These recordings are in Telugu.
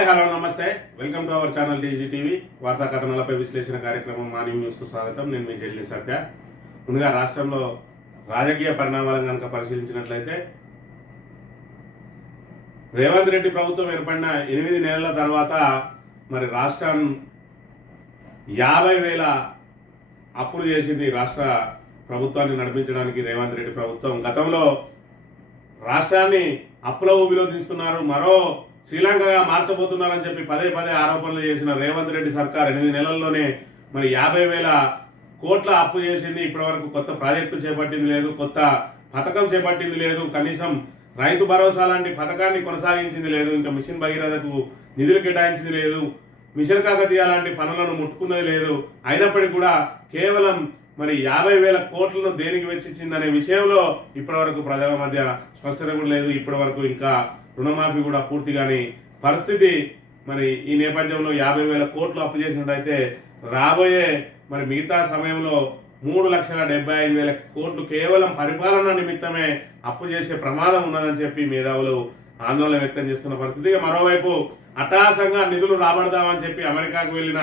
హాయ్ హలో నమస్తే, welcome to our channel DG TV. వార్తా కథనాలపై విశ్లేషణ కార్యక్రమం మార్నింగ్ న్యూస్ కు స్వాగతం. నేను మీ జడ్లీ సత్య. ముందుగా రాష్ట్రంలో రాజకీయ పరిణామాలను కనుక పరిశీలించినట్లయితే, రేవంత్ రెడ్డి ప్రభుత్వం ఏర్పడిన 8 నెలల తర్వాత మరి రాష్ట్రం 50,000 అప్పులు చేసింది. రాష్ట్ర ప్రభుత్వాన్ని నడిపించడానికి రేవంత్ రెడ్డి ప్రభుత్వం గతంలో రాష్ట్రాన్ని అప్పుల ఊబిలో తీస్తున్నారు, మరో శ్రీలంకగా మార్చబోతున్నారని చెప్పి పదే ఆరోపణలు చేసిన రేవంత్ రెడ్డి సర్కార్ 8 నెలల్లోనే మరి 50,000 కోట్ల అప్పు చేసింది. ఇప్పటి వరకు కొత్త ప్రాజెక్టు చేపట్టింది లేదు, కొత్త పథకం చేపట్టింది లేదు, కనీసం రైతు భరోసా లాంటి పథకాన్ని కొనసాగించింది లేదు, ఇంకా మిషన్ భగీరథకు నిధులు కేటాయించింది లేదు, మిషన్ కాకతీయ లాంటి పనులను ముట్టుకున్నది లేదు. అయినప్పటికీ కూడా కేవలం మరి 50,000 కోట్లను దేనికి వెచ్చించిందనే విషయంలో ఇప్పటి వరకు ప్రజల మధ్య స్పష్టత కూడా లేదు. ఇప్పటి వరకు ఇంకా రుణమాఫీ కూడా పూర్తిగాని పరిస్థితి. మరి ఈ నేపథ్యంలో 50,000 కోట్లు అప్పు చేసినట్టయితే రాబోయే మరి మిగతా సమయంలో 3,75,000 కోట్లు కేవలం పరిపాలన నిమిత్తమే అప్పు చేసే ప్రమాదం ఉన్నదని చెప్పి మేధావులు ఆందోళన వ్యక్తం చేస్తున్న పరిస్థితి. మరోవైపు అటాసంగా నిధులు రాబడదామని చెప్పి అమెరికాకు వెళ్లిన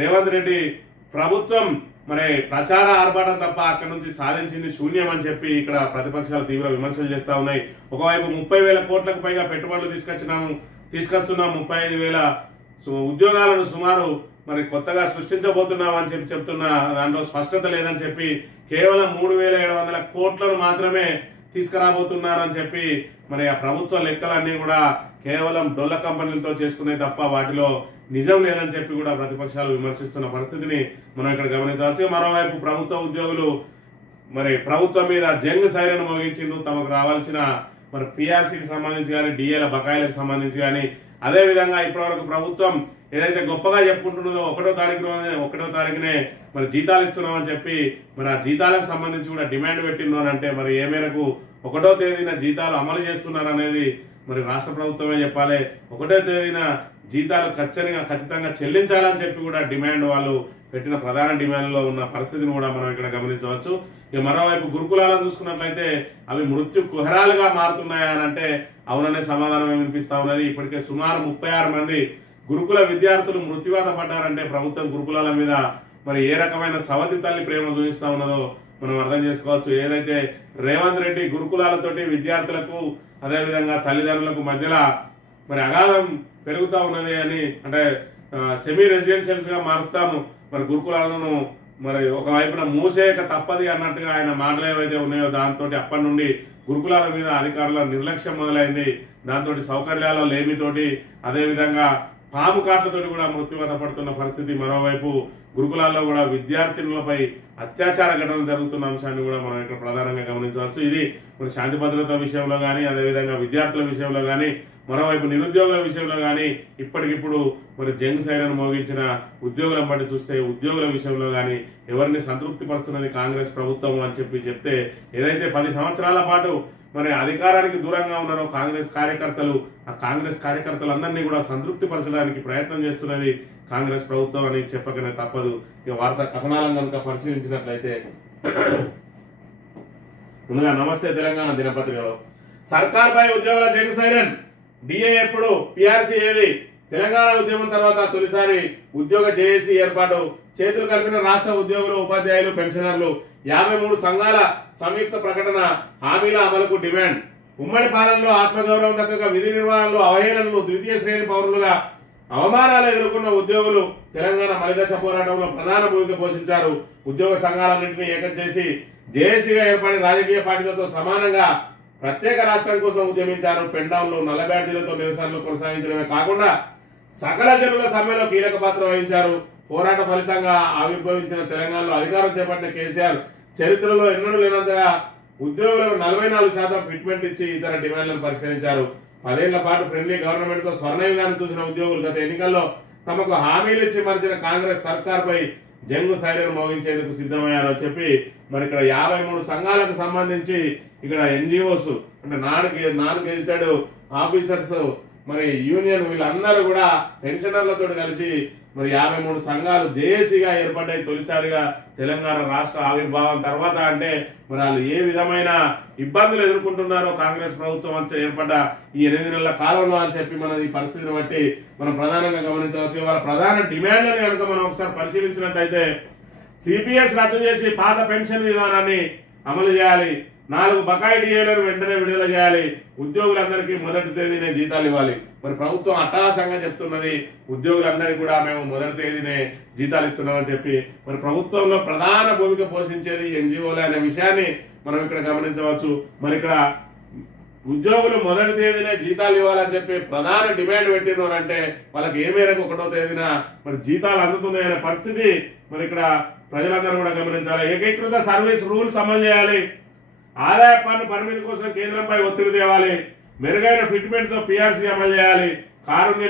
రేవంత్ రెడ్డి ప్రభుత్వం మరి ప్రచార ఆర్భాటం తప్ప అక్కడి నుంచి సాధించింది శూన్యం అని చెప్పి ఇక్కడ ప్రతిపక్షాలు తీవ్ర విమర్శలు చేస్తా ఉన్నాయి. ఒకవైపు 30,000 కోట్లకు పైగా పెట్టుబడులు తీసుకొస్తున్నాం, 35,000 ఉద్యోగాలను సుమారు మరి కొత్తగా సృష్టించబోతున్నామని చెప్పి చెప్తున్న దాంట్లో స్పష్టత లేదని చెప్పి కేవలం 3,700 కోట్లను మాత్రమే తీసుకురాబోతున్నారని చెప్పి మరి ఆ ప్రభుత్వ లెక్కలన్నీ కూడా కేవలం డొల్ల కంపెనీలతో చేసుకునే తప్ప వాటిలో నిజం లేదని చెప్పి కూడా ప్రతిపక్షాలు విమర్శిస్తున్న పరిస్థితిని మనం ఇక్కడ గమనించవచ్చు. మరోవైపు ప్రభుత్వ ఉద్యోగులు మరి ప్రభుత్వం మీద జంగ్ సైరన్ మోగించిండ్రు. తమకు రావాల్సిన మరి పిఆర్సీకి సంబంధించి కానీ, డిఏల బకాయిలకు సంబంధించి కానీ, అదేవిధంగా ఇప్పటివరకు ప్రభుత్వం ఏదైతే గొప్పగా చెప్పుకుంటున్నదో 1వ తారీఖునే మరి జీతాలు ఇస్తున్నామని చెప్పి మరి ఆ జీతాలకు సంబంధించి కూడా డిమాండ్ పెట్టిండ్రు అని అంటే మరి ఏ మేరకు 1వ తేదీన జీతాలు అమలు చేస్తున్నారు అనేది మరి రాష్ట్ర ప్రభుత్వమే చెప్పాలి. 1వ తేదీన జీతాలు ఖచ్చితంగా చెల్లించాలని చెప్పి కూడా డిమాండ్ వాళ్ళు పెట్టిన ప్రధాన డిమాండ్లో ఉన్న పరిస్థితిని కూడా మనం ఇక్కడ గమనించవచ్చు. ఇక మరోవైపు గురుకులాలను చూసుకున్నట్లయితే అవి మృత్యు కుహరాలుగా మారుతున్నాయా అని అంటే అవుననే సమాధానం వినిపిస్తా ఉన్నది. ఇప్పటికే సుమారు 36 మంది గురుకుల విద్యార్థులు మృత్యువాత పడ్డారంటే ప్రభుత్వం గురుకులాల మీద మరి ఏ రకమైన సవతి తల్లి ప్రేమ చూపిస్తా ఉన్నదో మనం అర్థం చేసుకోవచ్చు. ఏదైతే రేవంత్ రెడ్డి గురుకులాలతోటి విద్యార్థులకు అదేవిధంగా తల్లిదండ్రులకు మధ్యలో మరి అగాధం పెరుగుతూ ఉన్నది అని అంటే సెమీ రెసిడెన్షియల్స్ గా మారుస్తాము, మరి గురుకులాలను మరి ఒకవైపున మూసేయక తప్పది అన్నట్టుగా ఆయన మాటలు ఏవైతే ఉన్నాయో దాంతో అప్పటి నుండి గురుకులాల మీద అధికారుల నిర్లక్ష్యం మొదలైంది. దాంతో సౌకర్యాల లేమితోటి అదేవిధంగా పాము కాట్లతోటి కూడా మృత్యువాత పడుతున్న పరిస్థితి. మరోవైపు గురుకులాల్లో కూడా విద్యార్థినులపై అత్యాచార ఘటనలు జరుగుతున్న అంశాన్ని కూడా మనం ఇక్కడ ప్రధానంగా గమనించవచ్చు. ఇది మరి శాంతి భద్రత విషయంలో కానీ, అదేవిధంగా విద్యార్థుల విషయంలో కానీ, మరోవైపు నిరుద్యోగుల విషయంలో కానీ ఇప్పటికిప్పుడు మరి జంగ్ సైరన్ మోగించిన ఉద్యోగులను బట్టి చూస్తే ఉద్యోగుల విషయంలో కానీ ఎవరిని సంతృప్తి పరుస్తున్నది కాంగ్రెస్ ప్రభుత్వం అని చెప్తే ఏదైతే 10 సంవత్సరాల పాటు మరి అధికారానికి దూరంగా ఉన్నారో కాంగ్రెస్ కార్యకర్తలు, ఆ కాంగ్రెస్ కార్యకర్తలందరినీ కూడా సంతృప్తి పరచడానికి ప్రయత్నం చేస్తున్నది కాంగ్రెస్ ప్రభుత్వం అని చెప్పకనే తప్పదు. ఇక వార్తా కథనాలను కనుక పరిశీలించినట్లయితే ముందుగా నమస్తే తెలంగాణ దినపత్రికలో సర్కార్పై ఉద్యోగుల జంగ్ సైరన్, డిఏ ఎప్పుడు, పిఆర్సీ ఏది, తెలంగాణ ఉద్యమం తర్వాత తొలిసారి ఉద్యోగ జేఏసీ ఏర్పాటు, చేతులు కలిపిన రాష్ట్ర ఉద్యోగులు, ఉపాధ్యాయులు, పెన్షనర్లు, 53 సంఘాల సంయుక్త ప్రకటన, హామీల అమలుకు డిమాండ్, ఉమ్మడి పాలనలో ఆత్మగౌరవం దక్కక విధి నిర్వహణలో అవహేళనలు, ద్వితీయ శ్రేణి పౌరులుగా అవమానాలు ఎదుర్కొన్న ఉద్యోగులు తెలంగాణ మలిదశ పోరాటంలో ప్రధాన భూమిక పోషించారు. ఉద్యోగ సంఘాలన్నింటినీ ఏకం చేసి జేఏసీగా ఏర్పడి రాజకీయ పార్టీలతో సమానంగా ప్రత్యేక రాష్ట్రం కోసం ఉద్యమించారు. పెండౌన్లు, నల్ల బ్యాడ్జీలతో నిరసనలు కొనసాగించడమే కాకుండా సకల జనుల సమ్మెలో కీలక పాత్ర వహించారు. పోరాట ఫలితంగా ఆవిర్భవించిన తెలంగాణలో అధికారం చేపట్టిన కేసీఆర్ చరిత్రలో ఎన్నడూ లేనంతగా ఉద్యోగులకు 44% ఫిట్మెంట్ ఇచ్చి ఇతర డిమాండ్లను పరిష్కరించారు. 10 ఏళ్ల పాటు ఫ్రెండ్లీ గవర్నమెంట్ తో స్వర్ణయుగాన్ని చూసిన ఉద్యోగులు గత ఎన్నికల్లో తమకు హామీలు ఇచ్చి మరిచిన కాంగ్రెస్ సర్కార్పై జంగు సైరన్ మోగించేందుకు సిద్ధమయ్యారని చెప్పి మరి ఇక్కడ 53 సంఘాలకు సంబంధించి ఇక్కడ ఎన్జిఓస్ అంటే నాన్ గెజిటెడ్ ఆఫీసర్స్ మరి యూనియన్ వీళ్ళందరూ కూడా పెన్షనర్లతో కలిసి మరి 53 సంఘాలు జేఏసీగా ఏర్పడ్డాయి తొలిసారిగా తెలంగాణ రాష్ట్ర ఆవిర్భావం తర్వాత. అంటే మరి వాళ్ళు ఏ విధమైన ఇబ్బందులు ఎదుర్కొంటున్నారో కాంగ్రెస్ ప్రభుత్వం అంతా ఏర్పడ్డ ఈ 8 నెలల కాలంలో అని చెప్పి మన ఈ పరిస్థితిని బట్టి మనం ప్రధానంగా గమనించవచ్చు. వాళ్ళ ప్రధాన డిమాండ్లను కనుక మనం ఒకసారి పరిశీలించినట్టయితే సిపిఎస్ రద్దు చేసి పాత పెన్షన్ విధానాన్ని అమలు చేయాలి, 4 బకాయి డిఏలను వెంటనే విడుదల చేయాలి, ఉద్యోగులందరికీ మొదటి తేదీనే జీతాలు ఇవ్వాలి. మరి ప్రభుత్వం అట్టహాసంగా చెప్తున్నది ఉద్యోగులందరికీ కూడా మేము మొదటి తేదీనే జీతాలు ఇస్తున్నామని చెప్పి. మరి ప్రభుత్వంలో ప్రధాన భూమిక పోషించేది ఎన్జిఓలే అనే విషయాన్ని మనం ఇక్కడ గమనించవచ్చు. మరి ఇక్కడ ఉద్యోగులు మొదటి తేదీనే జీతాలు ఇవ్వాలని చెప్పి ప్రధాన డిమాండ్ పెట్టినారంటే వాళ్ళకి ఏ మేరకు 1వ తేదీన మరి జీతాలు అందుతున్నాయనే పరిస్థితి మరి ఇక్కడ ప్రజలందరూ కూడా గమనించాలి. ఏకీకృత సర్వీస్ రూల్స్ అమలు చేయాలి, ఆదాయ పన్ను పరిమితి కోసం కేంద్రంపై ఒత్తిడి తేవాలి, మెరుగైన ఫిట్మెంట్ తో పిఆర్సీ అమలు చేయాలి, కారుణ్య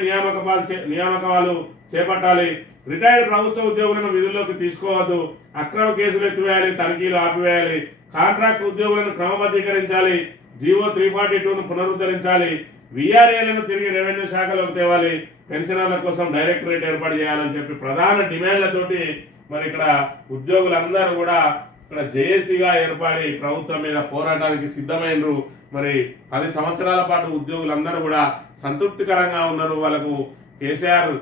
నియామకాలు చేపట్టాలి, రిటైర్డ్ ప్రభుత్వ ఉద్యోగులను విధుల్లోకి తీసుకోవద్దు, అక్రమ కేసులు ఎత్తివేయాలి, తనిఖీలు ఆపివేయాలి, కాంట్రాక్ట్ ఉద్యోగులను క్రమబద్ధీకరించాలి, జీవో 342ను పునరుద్ధరించాలి, విఆర్ఏలను తిరిగి రెవెన్యూ శాఖలోకి తేవాలి, పెన్షనర్ల కోసం డైరెక్టరేట్ ఏర్పాటు చేయాలని చెప్పి ప్రధాన డిమాండ్లతోటి మరి ఇక్కడ ఉద్యోగులందరూ కూడా ఇక్కడ జేఏసీగా ఏర్పడి ప్రభుత్వం మీద పోరాటానికి సిద్ధమైనరు. మరి 10 సంవత్సరాల పాటు ఉద్యోగులందరూ కూడా సంతృప్తికరంగా ఉన్నారు. వాళ్ళకు కేసీఆర్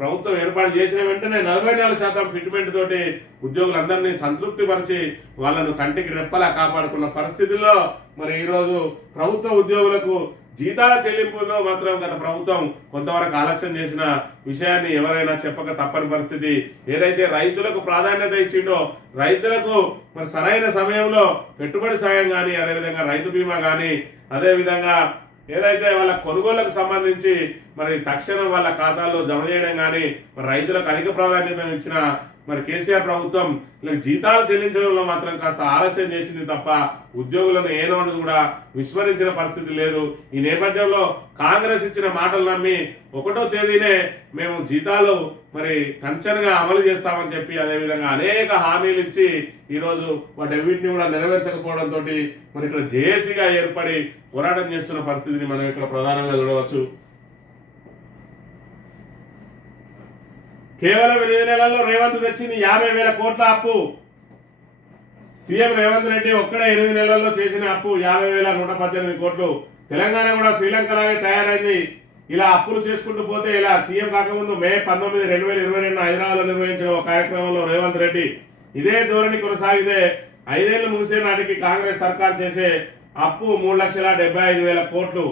ప్రభుత్వం ఏర్పాటు చేసిన వెంటనే 44% ఫిట్మెంట్ తోటి ఉద్యోగులందరినీ సంతృప్తి పరిచి వాళ్ళను కంటికి రెప్పలా కాపాడుకున్న పరిస్థితుల్లో మరి ఈరోజు ప్రభుత్వ ఉద్యోగులకు జీతాల చెల్లింపుల్లో మాత్రం గత ప్రభుత్వం కొంతవరకు ఆలస్యం చేసిన విషయాన్ని ఎవరైనా చెప్పక తప్పని పరిస్థితి. ఏదైతే రైతులకు ప్రాధాన్యత ఇచ్చిండో రైతులకు మరి సరైన సమయంలో పెట్టుబడి సాయం కానీ, అదేవిధంగా రైతు బీమా కానీ, అదేవిధంగా ఏదైతే వాళ్ళ కొనుగోళ్లకు సంబంధించి మరి తక్షణం వాళ్ళ ఖాతాల్లో జమ చేయడం కానీ మరి రైతులకు అధిక ప్రాధాన్యత ఇచ్చిన మరి కేసీఆర్ ప్రభుత్వం ఇలా జీతాలు చెల్లించడంలో మాత్రం కాస్త ఆలస్యం చేసింది తప్ప ఉద్యోగులను ఏనాడు కూడా విస్మరించిన పరిస్థితి లేదు. ఈ నేపథ్యంలో కాంగ్రెస్ ఇచ్చిన మాటలు నమ్మి 1వ తేదీనే మేము జీతాలు మరి కంచెనగా అమలు చేస్తామని చెప్పి అదేవిధంగా అనేక హామీలు ఇచ్చి ఈరోజు వాటన్నిటిని కూడా నెరవేర్చకపోవడంతో మరి ఇక్కడ జేఏసీగా ఏర్పడి పోరాటం చేస్తున్న పరిస్థితిని మనం ఇక్కడ ప్రధానంగా చూడవచ్చు. కేవలం 8 నెలల్లో రేవంత్ తెచ్చింది 50,000 కోట్ల అప్పు. సీఎం రేవంత్ రెడ్డి ఒక్కడే 8 నెలల్లో చేసిన అప్పు 50,118 కోట్లు. తెలంగాణ కూడా శ్రీలంక లాగే తయారైంది. ఇలా అప్పులు చేసుకుంటూ పోతే ఇలా సీఎం కాకముందు మే 19, 2022 హైదరాబాద్ లో నిర్వహించిన ఒక కార్యక్రమంలో రేవంత్ రెడ్డి ఇదే ధోరణి కొనసాగితే 5 ఏళ్లు ముగిసే నాటికి కాంగ్రెస్ సర్కార్ చేసే అప్పు 3,75,000 కోట్లు.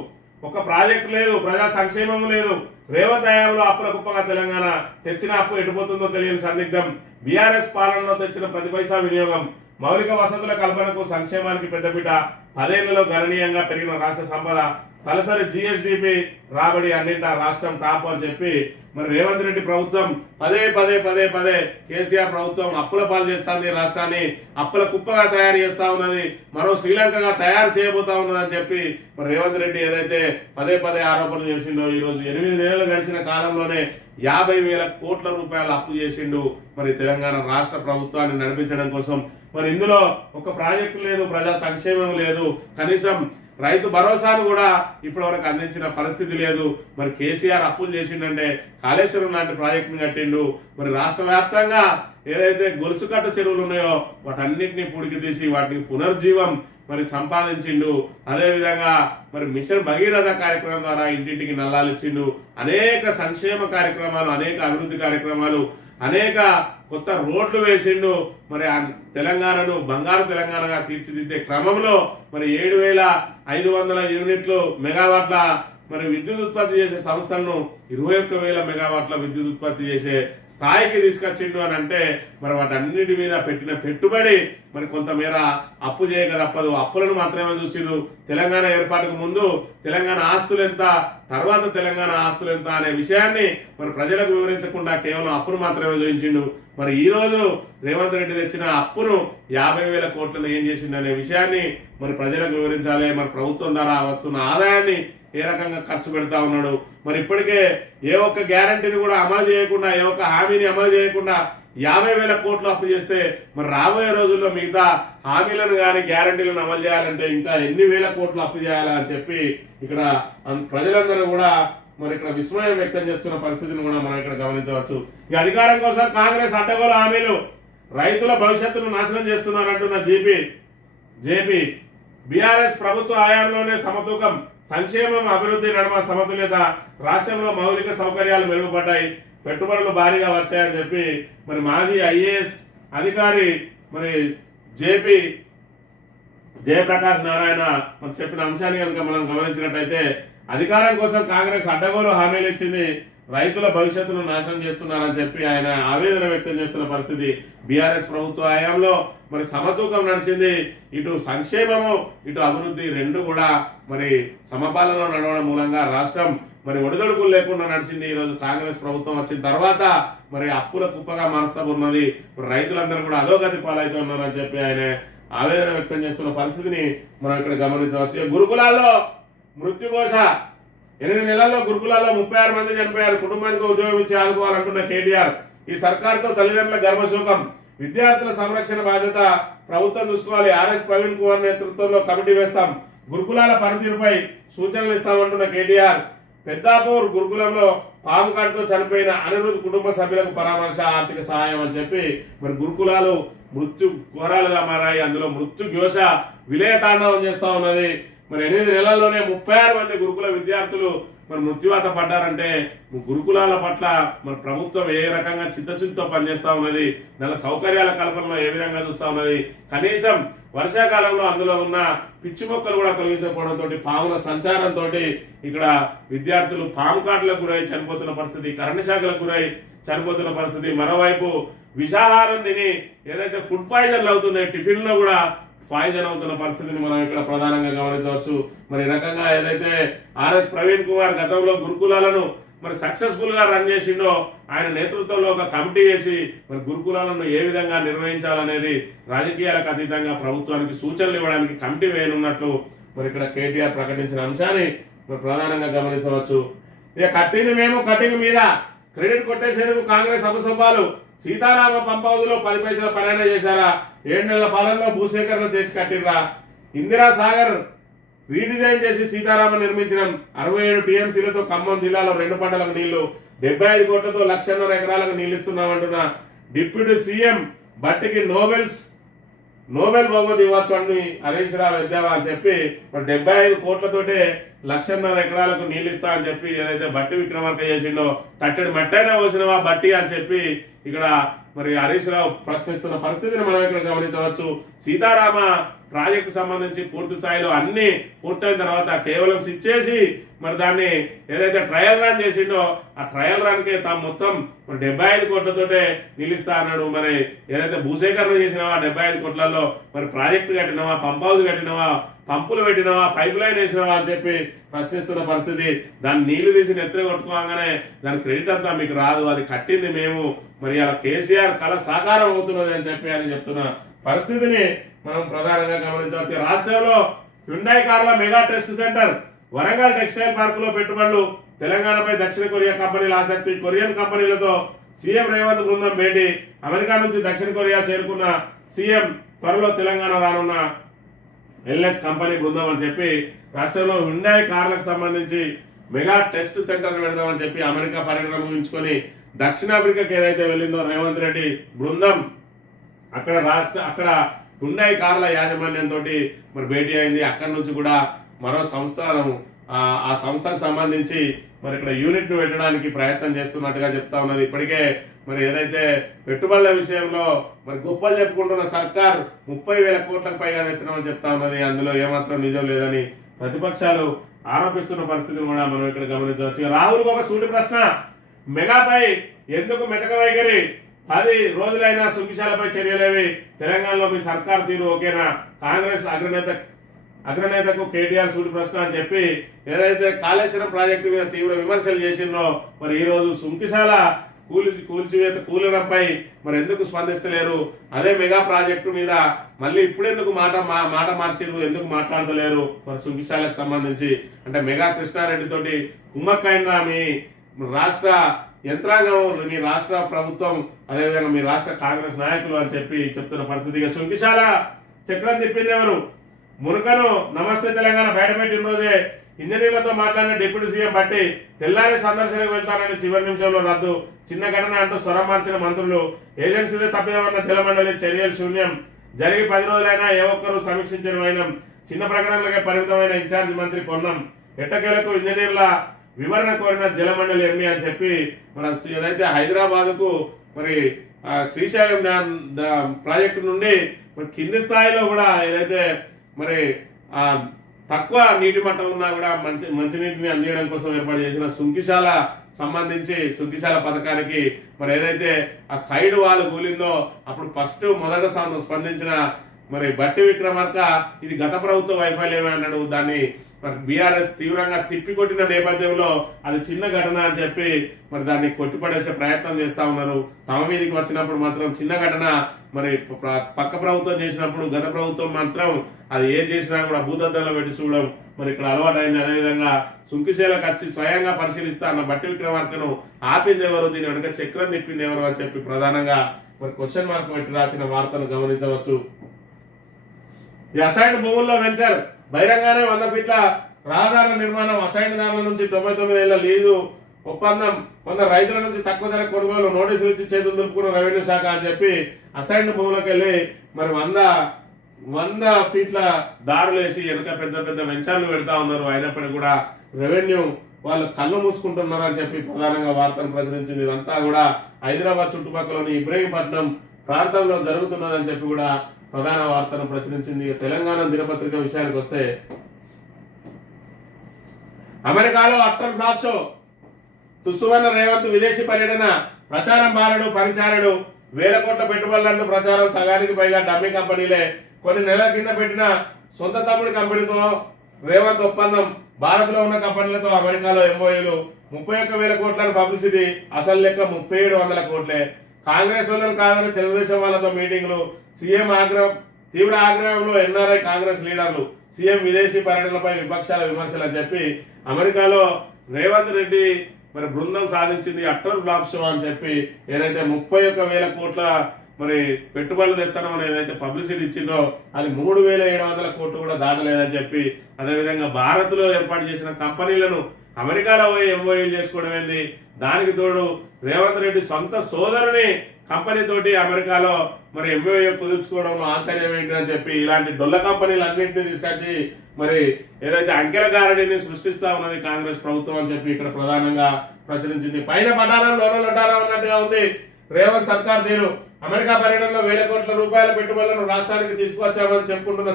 ఒక ప్రాజెక్టు లేదు, ప్రజా సంక్షేమం లేదు. రేవంత్ హయాంలో అప్పుల కుప్పగా తెలంగాణ తెచ్చిన అప్పు ఎటుపోతుందో తెలియని సందిగ్ధం. బీఆర్ఎస్ పాలనలో తెచ్చిన ప్రతి పైసా వినియోగం, మౌలిక వసతుల కల్పనకు సంక్షేమానికి పెద్దపీట, 10 ఏళ్లలో గణనీయంగా పెరిగిన రాష్ట్ర సంపద, తలసరి జీఎస్డీపీ రాబడి అన్నింటా రాష్ట్రం టాప్ అని చెప్పి మరి రేవంత్ రెడ్డి ప్రభుత్వం పదే కేసీఆర్ ప్రభుత్వం అప్పుల పాలు చేస్తుంది, రాష్ట్రాన్ని అప్పుల కుప్పగా తయారు చేస్తా ఉన్నది, మరో శ్రీలంకగా తయారు చేయబోతా ఉన్నదని చెప్పి మరి రేవంత్ రెడ్డి ఏదైతే పదే ఆరోపణలు చేసిండో ఈరోజు 8 నెలలు గడిచిన కాలంలోనే 50,000 కోట్ల రూపాయలు అప్పు చేసిండు మరి తెలంగాణ రాష్ట్ర ప్రభుత్వాన్ని నడిపించడం కోసం. మరి ఇందులో ఒక ప్రాజెక్టు లేదు, ప్రజా సంక్షేమం లేదు, కనీసం రైతు భరోసాను కూడా ఇప్పటి వరకు అందించిన పరిస్థితి లేదు. మరి కేసీఆర్ అప్పులు చేసిండంటే కాళేశ్వరం లాంటి ప్రాజెక్టును కట్టిండు. మరి రాష్ట్ర వ్యాప్తంగా ఏదైతే గొలుసుకట్ట చెరువులు ఉన్నాయో వాటన్నిటిని పుడికి తీసి వాటికి పునర్జీవం మరి సంపాదించిండు. అదేవిధంగా మరి మిషన్ భగీరథ కార్యక్రమం ద్వారా ఇంటింటికి నల్లాలు ఇచ్చిండు. అనేక సంక్షేమ కార్యక్రమాలు, అనేక అభివృద్ధి కార్యక్రమాలు, అనేక కొత్త రోడ్లు వేసిండు. మరి ఆ తెలంగాణను బంగారు తెలంగాణగా తీర్చిదిద్దే క్రమంలో మరి 7,500 యూనిట్లు మెగావాట్ల మరి విద్యుత్ ఉత్పత్తి చేసే సంస్థలను 21,000 మెగావాట్ల విద్యుత్ ఉత్పత్తి చేసే స్థాయికి తీసుకొచ్చిండు అని అంటే మరి వాటన్నిటి మీద పెట్టిన పెట్టుబడి మరి కొంతమేర అప్పు చేయక తప్పదు. అప్పులను మాత్రమే చూసిండు. తెలంగాణ ఏర్పాటుకు ముందు తెలంగాణ ఆస్తులు ఎంత, తర్వాత తెలంగాణ ఆస్తులు ఎంత అనే విషయాన్ని మరి ప్రజలకు వివరించకుండా కేవలం అప్పును మాత్రమే చూపించిండు. మరి ఈ రోజు రేవంత్ రెడ్డి తెచ్చిన అప్పును 50,000 కోట్లను ఏం చేసిండు అనే విషయాన్ని మరి ప్రజలకు వివరించాలి. మరి ప్రభుత్వం ద్వారా వస్తున్న ఆదాయాన్ని ఏ రకంగా ఖర్చు పెడతా ఉన్నాడు. మరి ఇప్పటికే ఏ ఒక్క గ్యారంటీని కూడా అమలు చేయకుండా, ఏ ఒక్క హామీని అమలు చేయకుండా 50,000 కోట్లు అప్పు చేస్తే మరి రాబోయే రోజుల్లో మిగతా హామీలను కానీ గ్యారంటీలను అమలు చేయాలంటే ఇంకా ఎన్ని వేల కోట్లు అప్పు చేయాలని చెప్పి ఇక్కడ ప్రజలందరూ కూడా మరి ఇక్కడ విస్మయం వ్యక్తం చేస్తున్న పరిస్థితిని కూడా మనం ఇక్కడ గమనించవచ్చు. ఈ అధికారం కోసం కాంగ్రెస్ అడ్డగోలు హామీలు, రైతుల భవిష్యత్తును నాశనం చేస్తున్నారంటున్న జేపీ బీఆర్ఎస్ ప్రభుత్వ హయాంలోనే సమతూకం, సంక్షేమం అభివృద్ధి నడుమ సమతుల్యత, రాష్ట్రంలో మౌలిక సౌకర్యాలు మెరుగుపడ్డాయి, పెట్టుబడులు భారీగా వచ్చాయని చెప్పి మరి మాజీ ఐఏఎస్ అధికారి మరి జేపీ జయప్రకాష్ నారాయణ మరి చెప్పిన అంశాన్ని కనుక మనం గమనించినట్టయితే, అధికారం కోసం కాంగ్రెస్ అడ్డగోలు హామీలు ఇచ్చింది, రైతుల భవిష్యత్తును నాశనం చేస్తున్నారని చెప్పి ఆయన ఆవేదన వ్యక్తం చేస్తున్న పరిస్థితి. బీఆర్ఎస్ ప్రభుత్వ హయాంలో మరి సమతూకం నడిచింది, ఇటు సంక్షేమము ఇటు అభివృద్ధి రెండు కూడా మరి సమపాలనలో నడవడం మూలంగా రాష్ట్రం మరి ఒడిదొడుకులు లేకుండా నడిచింది. ఈ రోజు కాంగ్రెస్ ప్రభుత్వం వచ్చిన తర్వాత మరి అప్పుల కుప్పగా మారుస్తూ ఉన్నది, రైతులందరూ కూడా అధోగతి పాలవుతున్నారని చెప్పి ఆయన ఆవేదన వ్యక్తం చేస్తున్న పరిస్థితిని మనం ఇక్కడ గమనించవచ్చు. గురుకులాల్లో మృత్యుఘోష, 8 నెలల్లో గురుకులాల్లో 36 మంది చనిపోయారు, కుటుంబానికి ఉద్యోగం ఇచ్చి ఆదుకోవాలంటున్న కేటీఆర్. ఈ సర్కార్తో తల్లిదండ్రుల గర్భశోకం, విద్యార్థుల సంరక్షణ బాధ్యత ప్రభుత్వం చూసుకోవాలి, ఆర్ఎస్ ప్రవీణ్ కుమార్ నేతృత్వంలో కమిటీ వేస్తాం, గురుకులాల పనితీరుపై సూచనలు ఇస్తామంటున్న కేటీఆర్. పెద్దాపూర్ గురుకులంలో పాము కాటుతో చనిపోయిన అనిరుద్ధ్ కుటుంబ సభ్యులకు పరామర్శ, ఆర్థిక సహాయం అని చెప్పి మరి గురుకులాలు మృత్యు ఘోరాలుగా మారాయి, అందులో మృత్యు ఘోష విలయ తాండవం చేస్తా ఉన్నది. మరి 8 నెలల్లోనే 36 మంది గురుకుల విద్యార్థులు మరి మృత్యువాత పడ్డారంటే గురుకులాల పట్ల మరి ప్రభుత్వం ఏ రకంగా చిత్తశుద్ధితో పనిచేస్తా ఉన్నది, నెల సౌకర్యాల కల్పనలో ఏ విధంగా చూస్తా ఉన్నది. కనీసం వర్షాకాలంలో అందులో ఉన్న పిచ్చి మొక్కలు కూడా తొలగించకపోవడంతో, పాముల సంచారంతో ఇక్కడ విద్యార్థులు పాము కాట్లకు గురై చనిపోతున్న పరిస్థితి, కరెంటు శాఖలకు గురై చనిపోతున్న పరిస్థితి. మరోవైపు విషాహారం తిని ఏదైతే ఫుడ్ పాయిజన్లు అవుతున్నాయి, టిఫిన్ లో కూడా పాయిజన్ అవుతున్న పరిస్థితిని మనం ఇక్కడ ప్రధానంగా గమనించవచ్చు. మరి ఈ రకంగా ఏదైతే ఆర్ఎస్ ప్రవీణ్ కుమార్ గతంలో గురుకులాలను మరి సక్సెస్ఫుల్ గా రన్ చేసిండో, ఆయన నేతృత్వంలో ఒక కమిటీ వేసి మరి గురుకులాలను ఏ విధంగా నిర్వహించాలనేది రాజకీయాలకు అతీతంగా ప్రభుత్వానికి సూచనలు ఇవ్వడానికి కమిటీ వేయనున్నట్లు మరి ఇక్కడ కేటీఆర్ ప్రకటించిన అంశాన్ని మరి ప్రధానంగా గమనించవచ్చు. ఇక కట్టింది మేము కట్టింగ్ మీద క్రెడిట్ కొట్టేసేందుకు కాంగ్రెస్ అపసభాలు, సీతారామ పంప్ హౌస్ లో 10 పైసల పనైనా చేశారా, 7 నెలల పాలనలో భూసేకరణ చేసి కట్టిర్రా, ఇందిరా సాగర్ రీడిజైన్ చేసి సీతారామ నిర్మించిన 67 టీఎంసీలతో ఖమ్మం జిల్లాలో 2 పంటలకు నీళ్లు, 75 కోట్లతో 1,50,000 ఎకరాలకు నీళ్లు ఇస్తున్నామంటున్న డిప్యూటీ సీఎం భట్టికి నోబెల్ బహుమతి ఇవ్వచ్చు అని హరీష్ రావు ఎద్దావా అని చెప్పి మరి 75 కోట్లతోటే 1,50,000 ఎకరాలకు నీళ్లు ఇస్తా అని చెప్పి ఏదైతే బట్టి విక్రమార్క చేసిండో, తట్టడి మట్టైనా పోసినవా బట్టి అని చెప్పి ఇక్కడ మరి హరీష్ రావు ప్రశ్నిస్తున్న పరిస్థితిని మనం ఇక్కడ గమనించవచ్చు. సీతారామ ప్రాజెక్టు సంబంధించి పూర్తి స్థాయిలో అన్ని పూర్తయిన తర్వాత కేవలం ఇచ్చేసి మరి దాన్ని ఏదైతే ట్రయల్ రన్ చేసిండో ఆ ట్రయల్ రన్ కే తాము మొత్తం 75 కోట్లతోటే నిలుస్తా అన్నాడు. మరి ఏదైతే భూసేకరణ చేసినావా 75 కోట్లలో మరి ప్రాజెక్టు కట్టినవా, పంప్ హౌస్ కట్టినవా, పంపులు పెట్టినవా, పైప్ లైన్ వేసినవా అని చెప్పి ప్రశ్నిస్తున్న పరిస్థితి. దాన్ని నీళ్లు తీసి నెత్తిన కొట్టుకోగానే దాని క్రెడిట్ అంతా మీకు రాదు, అది కట్టింది మేము, మరి అలా కేసీఆర్ కళ సాకారం అవుతున్నది అని చెప్పి అని చెప్తున్న పరిస్థితిని మనం ప్రధానంగా గమనించవచ్చు. రాష్ట్రంలో హ్యుండాయ్ కార్ల mega test centre, Warangal textile park లో పెట్టుబడులు, తెలంగాణపై దక్షిణ కొరియా కంపెనీల ఆసక్తి, కొరియన్ కంపెనీలతో సీఎం రేవంత్ బృందం భేటీ, అమెరికా నుంచి దక్షిణ కొరియా చేరుకున్న సీఎం, త్వరలో తెలంగాణ రానున్న ఎల్ఎస్ కంపెనీ బృందం అని చెప్పి రాష్ట్రంలో హ్యుండాయ్ కార్లకు సంబంధించి మెగా టెస్ట్ సెంటర్ పెడదామని చెప్పి అమెరికా పర్యటన ముగించుకొని దక్షిణాఫ్రికాకి ఏదైతే వెళ్ళిందో రేవంత్ రెడ్డి బృందం, అక్కడ హ్యుండాయ్ కార్ల యాజమాన్యంతో మరి భేటీ అయింది. అక్కడి నుంచి కూడా మరో సంస్థను ఆ సంస్థకు సంబంధించి మరి ఇక్కడ యూనిట్ ను పెట్టడానికి ప్రయత్నం చేస్తున్నట్టుగా చెప్తా ఉన్నది. ఇప్పటికే మరి ఏదైతే పెట్టుబడుల విషయంలో మరి గొప్పలు చెప్పుకుంటున్న సర్కార్ 30,000 కోట్లకు పైగా తెచ్చినామని చెప్తా ఉన్నది. అందులో ఏమాత్రం నిజం లేదని ప్రతిపక్షాలు ఆరోపిస్తున్న పరిస్థితిని కూడా మనం ఇక్కడ గమనించవచ్చు. రాహుల్ ఒక సూటి ప్రశ్న, మెగాపై ఎందుకు మెతక వైఖరి, 10 రోజులైనా సుంకిశాలపై చర్యలేవి, తెలంగాణలో మీ సర్కార్ తీరు ఓకేనా, కాంగ్రెస్ అగ్రనేతకు కేటీఆర్ సూటి ప్రశ్న అని చెప్పి ఏదైతే కాళేశ్వరం ప్రాజెక్టు మీద తీవ్ర విమర్శలు చేసిందో మరి ఈ రోజు సుంకిశాల కూలడంపై మరి ఎందుకు స్పందిస్తలేరు, అదే మెగా ప్రాజెక్టు మీద మళ్ళీ ఇప్పుడెందుకు మాట మార్చిరు, ఎందుకు మాట్లాడతలేరు మరి సుంకిశాలకు సంబంధించి అంటే మెగా కృష్ణారెడ్డి తోటి కుమ్మక్కైన మీ రాష్ట్ర యంత్రాంగం, మీ రాష్ట్ర ప్రభుత్వం, అదేవిధంగా మీ రాష్ట్ర కాంగ్రెస్ నాయకులు అని చెప్పి చెప్తున్న పరిస్థితిగా సుంకిశాల చక్రం తిప్పింది ఎవరు, మునుకను నమస్తే తెలంగాణ బయటపెట్టిన రోజే ఇంజనీర్లతో మాట్లాడిన డిప్యూటీ సీఎం బట్టి తెల్లారి సందర్శనకు వెళ్తానని చివరి నిమిషంలో రద్దు, చిన్న ఘటన అంటూ స్వరం మార్చిన మంత్రులు, ఏజెన్సీదే తప్పిదమన్న జలమండలి చర్యలు శూన్యం, జరిగి 10 రోజులైనా ఏ ఒక్కరూ సమీక్షించిన వైనం, చిన్న ప్రకటనలకే పరిమితమైన ఇన్ఛార్జ్ మంత్రి పొన్నం, ఎట్టకేలకు ఇంజనీర్ల వివరణ కోరిన జలమండలి ఎంఈ అని చెప్పి మన ఏదైతే హైదరాబాద్ కు మరి శ్రీశైలం ప్రాజెక్టు నుండి కింది స్థాయిలో కూడా ఏదైతే మరి తక్కువ నీటి మట్టం ఉన్నా కూడా మంచినీటిని అందించడం కోసం ఏర్పాటు చేసిన సుంకిశాల సంబంధించి సుంకిశాల పథకానికి మరి ఏదైతే ఆ సైడ్ వాల్ కూలిందో అప్పుడు ఫస్ట్ మొదట స్పందించిన మరి బట్టి విక్రమార్క ఇది గత ప్రభుత్వ వైఫల్యమే అన్నాడు. దాన్ని మరి బీఆర్ఎస్ తీవ్రంగా తిప్పికొట్టిన నేపథ్యంలో అది చిన్న ఘటన అని చెప్పి మరి దాన్ని కొట్టిపడేసే ప్రయత్నం చేస్తా ఉన్నారు. తమ మీదకి వచ్చినప్పుడు మాత్రం చిన్న ఘటన, మరి పక్క ప్రభుత్వం చేసినప్పుడు గత ప్రభుత్వం మాత్రం అది ఏ చేసినా కూడా భూతద్దంలో పెట్టి చూడడం మరి ఇక్కడ అలవాటైంది. అదేవిధంగా సుంకిశేలకు వచ్చి స్వయంగా పరిశీలిస్తా అన్న బట్టి విక్రమార్కను ఆపింది ఎవరు, దీని వెనుక చక్రం తిప్పింది ఎవరు అని చెప్పి ప్రధానంగా మరి క్వశ్చన్ మార్క్ పెట్టి రాసిన వార్తను గమనించవచ్చు. ఈ అసైన్డ్ భూముల్లో వెంచర్ బహిరంగానే 100 ఫీట్ల రహదారుల నిర్మాణం, అసైన్డ్ దారుల నుంచి 99 ఏళ్ల లీజు ఒప్పందం, కొందరు రైతుల నుంచి తక్కువ ధర కొనుగోలు, నోటీసులు ఇచ్చి చేతులు దులుపుకున్న రెవెన్యూ శాఖ అని చెప్పి అసైన్డ్ భూములకు వెళ్ళి మరి 100 ఫీట్ల దారులు వేసి వెనుక పెద్ద పెద్ద వెంచర్లు పెడతా ఉన్నారు. అయినప్పటికీ కూడా రెవెన్యూ వాళ్ళు కళ్ళు మూసుకుంటున్నారు అని చెప్పి ప్రధానంగా వార్తను ప్రచురించింది. ఇదంతా కూడా హైదరాబాద్ చుట్టుపక్కలని ఇబ్రహీంపట్నం ప్రాంతంలో జరుగుతున్నదని చెప్పి కూడా ప్రధాన వార్తను ప్రచురించింది. తెలంగాణ దినపత్రిక విషయానికి వస్తే అమెరికాలో అట్టర్ ఫ్లాప్ షో, తుస్సువన్న రేవంత్ విదేశీ పర్యటన, ప్రచారం బారడు పరిచారడు, 1000 కోట్ల పెట్టుబడులంటూ ప్రచారం, సగానికి పైగా డమ్మీ కంపెనీలే, కొన్ని నెలల కింద పెట్టిన సొంత తమ్ముడి కంపెనీతో రేవంత్ ఒప్పందం, భారత్ లో ఉన్న కంపెనీలతో అమెరికాలో ఎంఓయూలు, 31,000 కోట్ల పబ్లిసిటీ, అసలు లెక్క 3700 కోట్లే, కాంగ్రెస్ వాళ్ళని కాదని తెలుగుదేశం వాళ్ళతో మీటింగ్లు, సీఎం తీవ్ర ఆగ్రహంలో ఎన్ఆర్ఐ కాంగ్రెస్ లీడర్లు, సీఎం విదేశీ పర్యటనలపై విపక్షాల విమర్శలు అని చెప్పి అమెరికాలో రేవంత్ రెడ్డి మరి బృందం సాధించింది అట్టర్ ఫ్లాప్ షో అని చెప్పి ఏదైతే 31,000 కోట్ల మరి పెట్టుబడులు తెస్తానని ఏదైతే పబ్లిసిటీ ఇచ్చిందో అది 3,700 కోట్లు కూడా దాటలేదని చెప్పి, అదేవిధంగా భారత్ లో ఏర్పాటు చేసిన కంపెనీలను అమెరికాలో పోయి ఎంఓయూలు చేసుకోవడం ఏంది, దానికి తోడు రేవంత్ రెడ్డి సొంత సోదరుని కంపెనీ తోటి అమెరికాలో మరి ఎంఓయూ కుదుర్చుకోవడంలో ఆంతర్యం ఏంటి అని చెప్పి ఇలాంటి డొల్ల కంపెనీలు అన్నింటినీ తీసుకొచ్చి మరి ఏదైతే అంకెల గారడీని సృష్టిస్తా ఉన్నది కాంగ్రెస్ ప్రభుత్వం అని చెప్పి ఇక్కడ ప్రధానంగా ప్రచురించింది. పైన పటాలం లోన లొటాలం అన్నట్టుగా ఉంది రేవంత్ సర్కార్ తీరు. అమెరికా పర్యటనలో 1000 కోట్ల రూపాయల పెట్టుబడులను రాష్ట్రానికి తీసుకొచ్చామని చెప్పుకుంటున్న